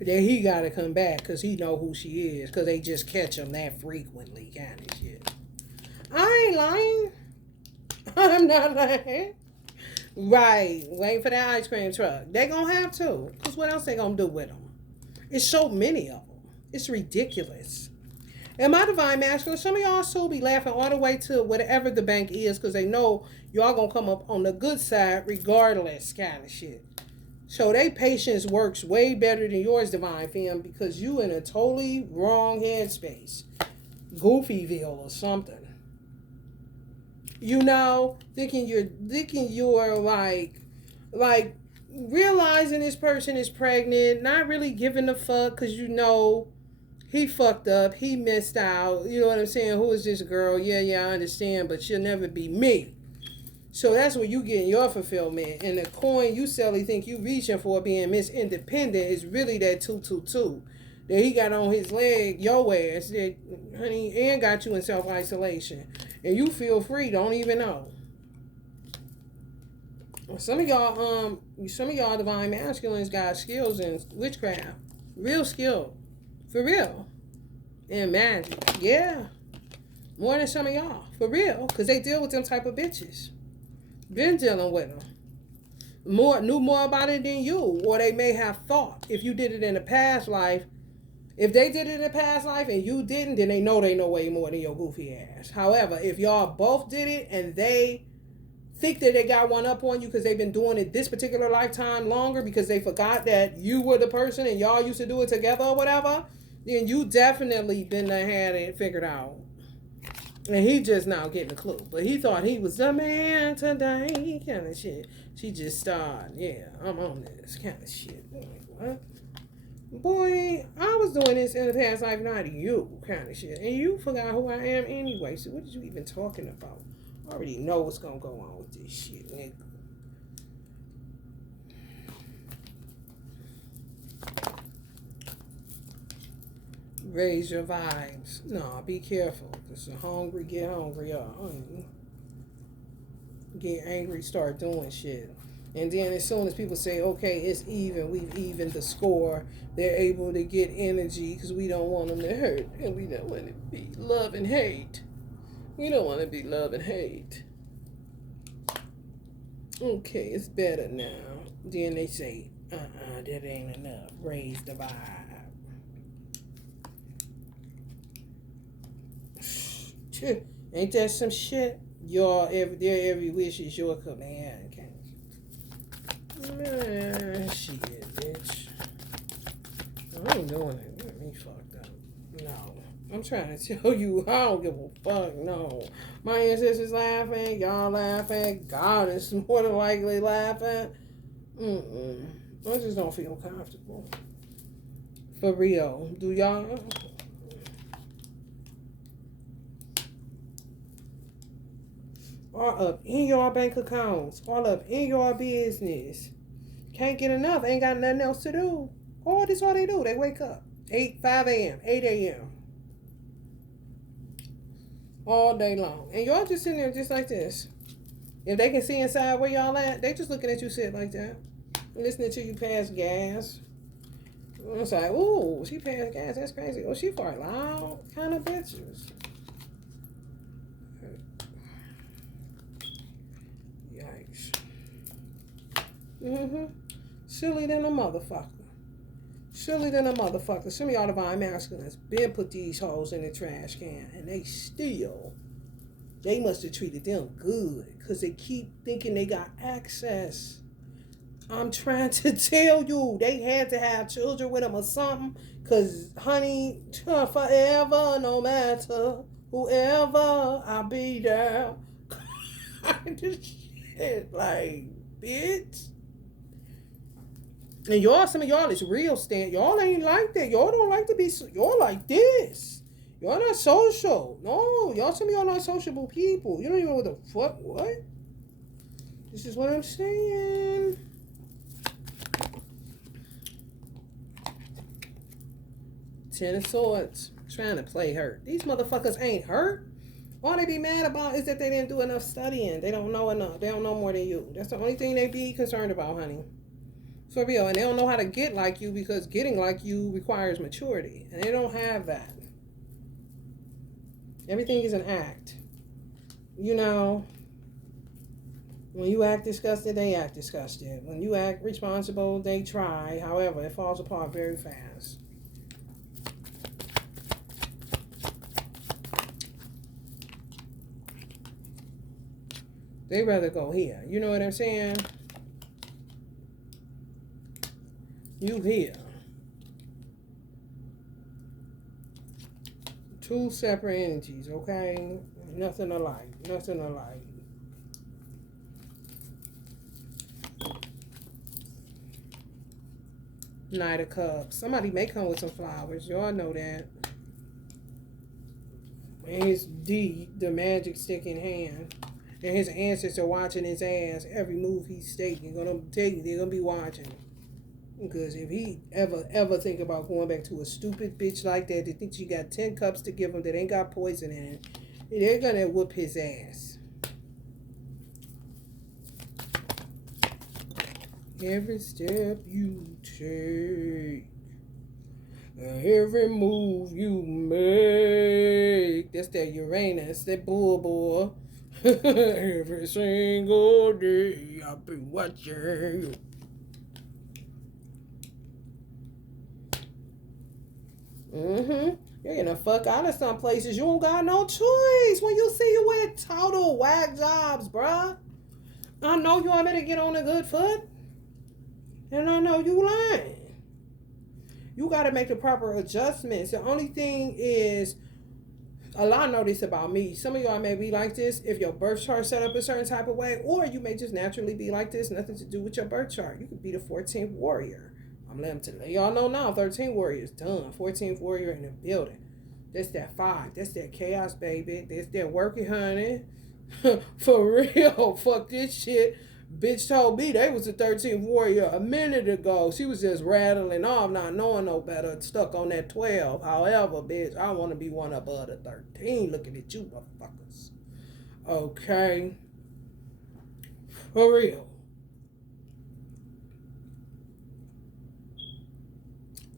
Then he gotta come back because he know who she is because they just catch him that frequently kind of shit. I ain't lying. I'm not lying. Right. Waiting for that ice cream truck. They gonna have to. Because what else they gonna do with them? It's so many of them. It's ridiculous. And my divine masculine, some of y'all still be laughing all the way to whatever the bank is because they know y'all gonna come up on the good side regardless kind of shit. So they patience works way better than yours, divine fam, because you in a totally wrong headspace. Goofyville or something. Thinking you're like Like, realizing this person is pregnant, not really giving a fuck because you know he fucked up, he missed out. You know what I'm saying? Who is this girl? Yeah, I understand, but she'll never be me. So that's where you getting your fulfillment. And the coin you silly think you reaching for being Miss Independent is really that 222 that he got on his leg, your ass, that honey, and got you in self isolation. And you feel free, don't even know. Some of y'all divine masculines got skills in witchcraft. Real skill. For real. And magic. Yeah. More than some of y'all. For real. Because they deal with them type of bitches. Been dealing with them. Knew more about it than you. Or they may have thought. If you did it in a past life. If they did it in a past life and you didn't, then they know way more than your goofy ass. However, if y'all both did it and they think that they got one up on you because they've been doing it this particular lifetime longer because they forgot that you were the person and y'all used to do it together or whatever, then you definitely been there, had it figured out. And he just now getting a clue. But he thought he was the man today, kind of shit. She just started, yeah, I'm on this kind of shit. Like, what? Boy, I was doing this in the past life, not you, kind of shit. And you forgot who I am anyway, so what are you even talking about? I already know what's gonna go on with this shit, nigga. Raise your vibes. No, be careful. Cause the hungry get hungrier. Get angry, start doing shit. And then as soon as people say, okay, it's even, we've evened the score, they're able to get energy because we don't want them to hurt. And we don't want to be love and hate. We don't want to be love and hate. Okay, it's better now. Then they say, that ain't enough. Raise the vibe. Ain't that some shit? Their every wish is your command. Man, shit, bitch. I ain't doing it. Get me fucked up. No. I'm trying to tell you, I don't give a fuck, no. My ancestors laughing, y'all laughing, God is more than likely laughing. I just don't feel comfortable. For real. Do y'all? All up in your bank accounts. All up in your business. Can't get enough. Ain't got nothing else to do. Oh, this is all they do. They wake up. 5 a.m., 8 a.m. All day long. And y'all just sitting there just like this. If they can see inside where y'all at, they just looking at you sit like that. Listening to you pass gas. It's like, ooh, she passed gas. That's crazy. Oh, she fart loud. Kind of bitches. Yikes. Silly than a motherfucker. Silly than a motherfucker. Some of y'all divine masculines been put these hoes in the trash can and they must have treated them good because they keep thinking they got access. I'm trying to tell you, they had to have children with them or something because, honey, forever, no matter, whoever, I'll be there. Just shit, like, bitch. And some of y'all is real stand. Y'all ain't like that. Y'all don't like to be, y'all like this. Y'all not social. No, some of y'all not sociable people. You don't even know what the fuck, what? This is what I'm saying. Ten of Swords. Trying to play hurt. These motherfuckers ain't hurt. All they be mad about is that they didn't do enough studying. They don't know enough. They don't know more than you. That's the only thing they be concerned about, honey. For real. And they don't know how to get like you because getting like you requires maturity. And they don't have that. Everything is an act. You know, when you act disgusted, they act disgusted. When you act responsible, they try. However, it falls apart very fast. They rather go here. You know what I'm saying? You here. Two separate entities, okay? Nothing alike. Nothing alike. Knight of Cups. Somebody may come with some flowers. Y'all know that. And his D, the magic stick in hand. And his ancestors are watching his ass. Every move he's taking. They're gonna be watching. Because if he ever think about going back to a stupid bitch like that thinks she got 10 cups to give him that ain't got poison in it, they're gonna whoop his ass. Every step you take, every move you make. That's that Uranus, that bull. Every single day I've been watching you. You're gonna fuck out of some places. You don't got no choice when you see you with total whack jobs, bruh. I know you want me to get on a good foot. And I know you lying. You gotta make the proper adjustments. The only thing is, a lot know this about me. Some of y'all may be like this if your birth chart set up a certain type of way, or you may just naturally be like this. Nothing to do with your birth chart. You could be the 14th warrior. I'm letting to let y'all know now. 13th warrior is done. 14th warrior in the building. That's that 5. That's that chaos, baby. That's that working, honey. For real. Fuck this shit. Bitch told me they was the 13th warrior a minute ago. She was just rattling off, not knowing no better, stuck on that 12. However, bitch, I want to be one above the 13. Looking at you, motherfuckers. Okay. For real.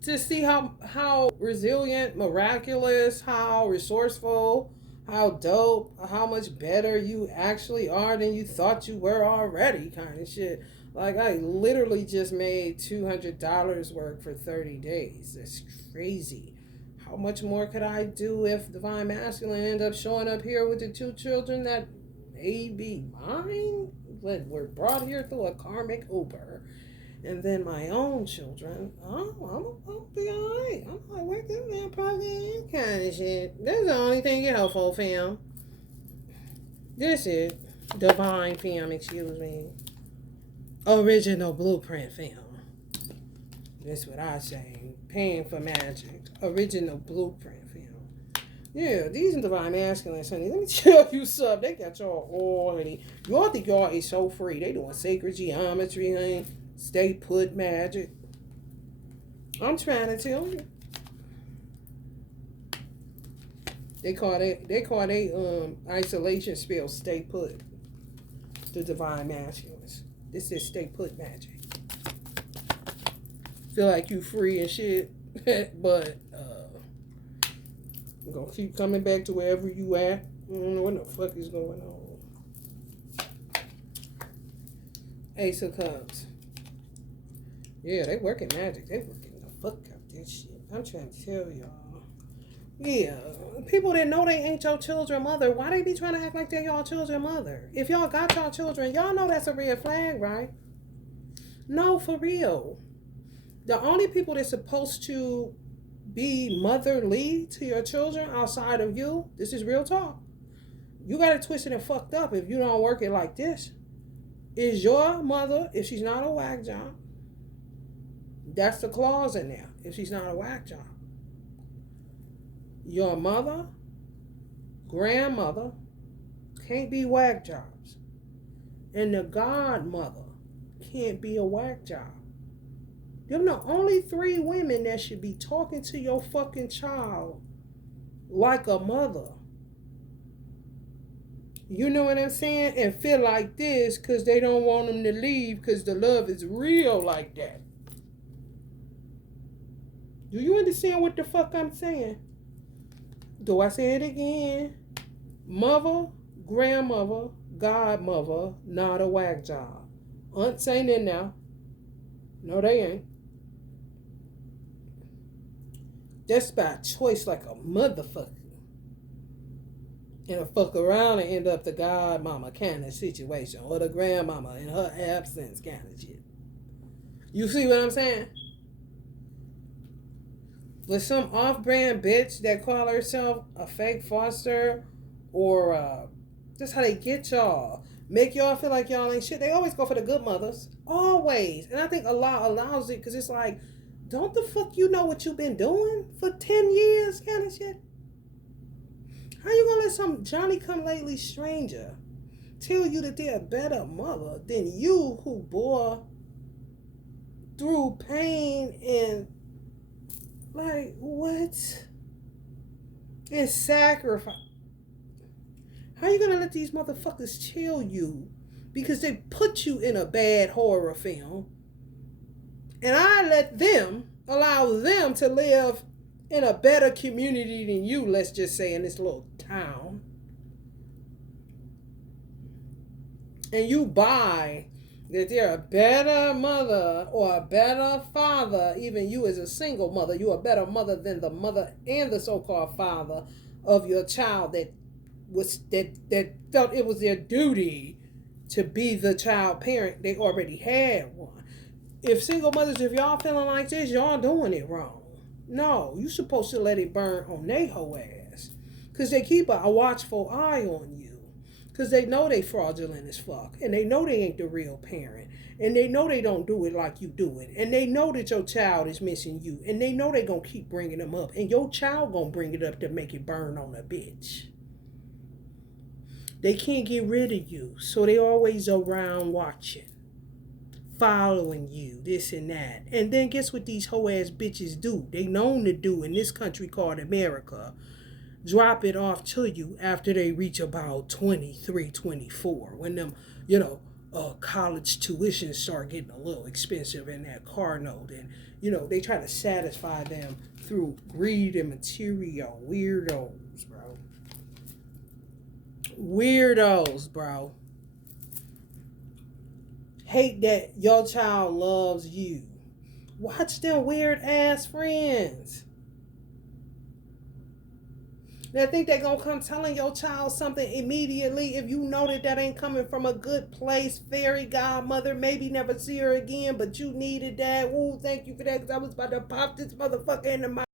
To see how resilient, miraculous, how resourceful, how dope, how much better you actually are than you thought you were already, kind of shit. Like, I literally just made $200 work for 30 days. That's crazy. How much more could I do if Divine Masculine ended up showing up here with the 2 children that may be mine, but were brought here through a karmic Uber? And then my own children, I'll be alright. I'm like, where them man program kind of shit. That's the only thing you're helpful, fam. This is divine, fam, excuse me. Original blueprint, fam. That's what I say. Paying for magic. Original blueprint, fam. Yeah, these divine masculines, honey. Let me tell you something. They got y'all already. Y'all think y'all is so free. They doing sacred geometry, honey. Stay put magic. I'm trying to tell you. They call isolation spell stay put. The divine masculines. This is stay put magic. Feel like you free and shit, but I'm gonna keep coming back to wherever you at. I don't know what the fuck is going on. Ace of Cups. Yeah, they working magic. They working the fuck out this shit. I'm trying to tell y'all. Yeah, people that know they ain't your children mother, why they be trying to act like they y'all children mother? If y'all got y'all children, y'all know that's a red flag, right? No, for real. The only people that's supposed to be motherly to your children outside of you, this is real talk. You got it twisted and fucked up if you don't work it like this. Is your mother, if she's not a whack job, that's the clause in there, if she's not a whack job. Your mother, grandmother, can't be whack jobs. And the godmother can't be a whack job. Them the only 3 women that should be talking to your fucking child like a mother. You know what I'm saying? And feel like this because they don't want them to leave because the love is real like that. Do you understand what the fuck I'm saying? Do I say it again? Mother, grandmother, godmother, not a whack job. Aunts ain't in now. No, they ain't. That's by choice like a motherfucker. And a fuck around and end up the godmama kind of situation. Or the grandmama in her absence kind of shit. You see what I'm saying? With some off-brand bitch that call herself a fake foster or that's how they get y'all. Make y'all feel like y'all ain't shit. They always go for the good mothers. Always. And I think Allah allows it because it's like don't the fuck you know what you've been doing for 10 years kind of shit? How you gonna let some Johnny come lately stranger tell you that they're a better mother than you, who bore through pain and like what? And sacrifice. How you gonna let these motherfuckers tell you because they put you in a bad horror film, and I let them allow them to live in a better community than you, let's just say in this little town, and you buy that they're a better mother or a better father, even you as a single mother, you're a better mother than the mother and the so-called father of your child that felt it was their duty to be the child parent. They already had one. If single mothers, if y'all feeling like this, y'all doing it wrong. No, you supposed to let it burn on they hoe ass. Because they keep a watchful eye on you. Because they know they fraudulent as fuck. And they know they ain't the real parent. And they know they don't do it like you do it. And they know that your child is missing you. And they know they going to keep bringing them up. And your child going to bring it up to make it burn on a bitch. They can't get rid of you. So they always around watching. Following you, this and that. And then guess what these hoe ass bitches do? They known to do in this country called America. Drop it off to you after they reach about 23, 24. When them, college tuitions start getting a little expensive in that car note. And, they try to satisfy them through greed and material. Weirdos, bro. Weirdos, bro. Hate that your child loves you. Watch them weird ass friends. They think they're going to come telling your child something immediately if you know that ain't coming from a good place. Fairy godmother, maybe never see her again, but you needed that. Ooh, thank you for that because I was about to pop this motherfucker in the mouth.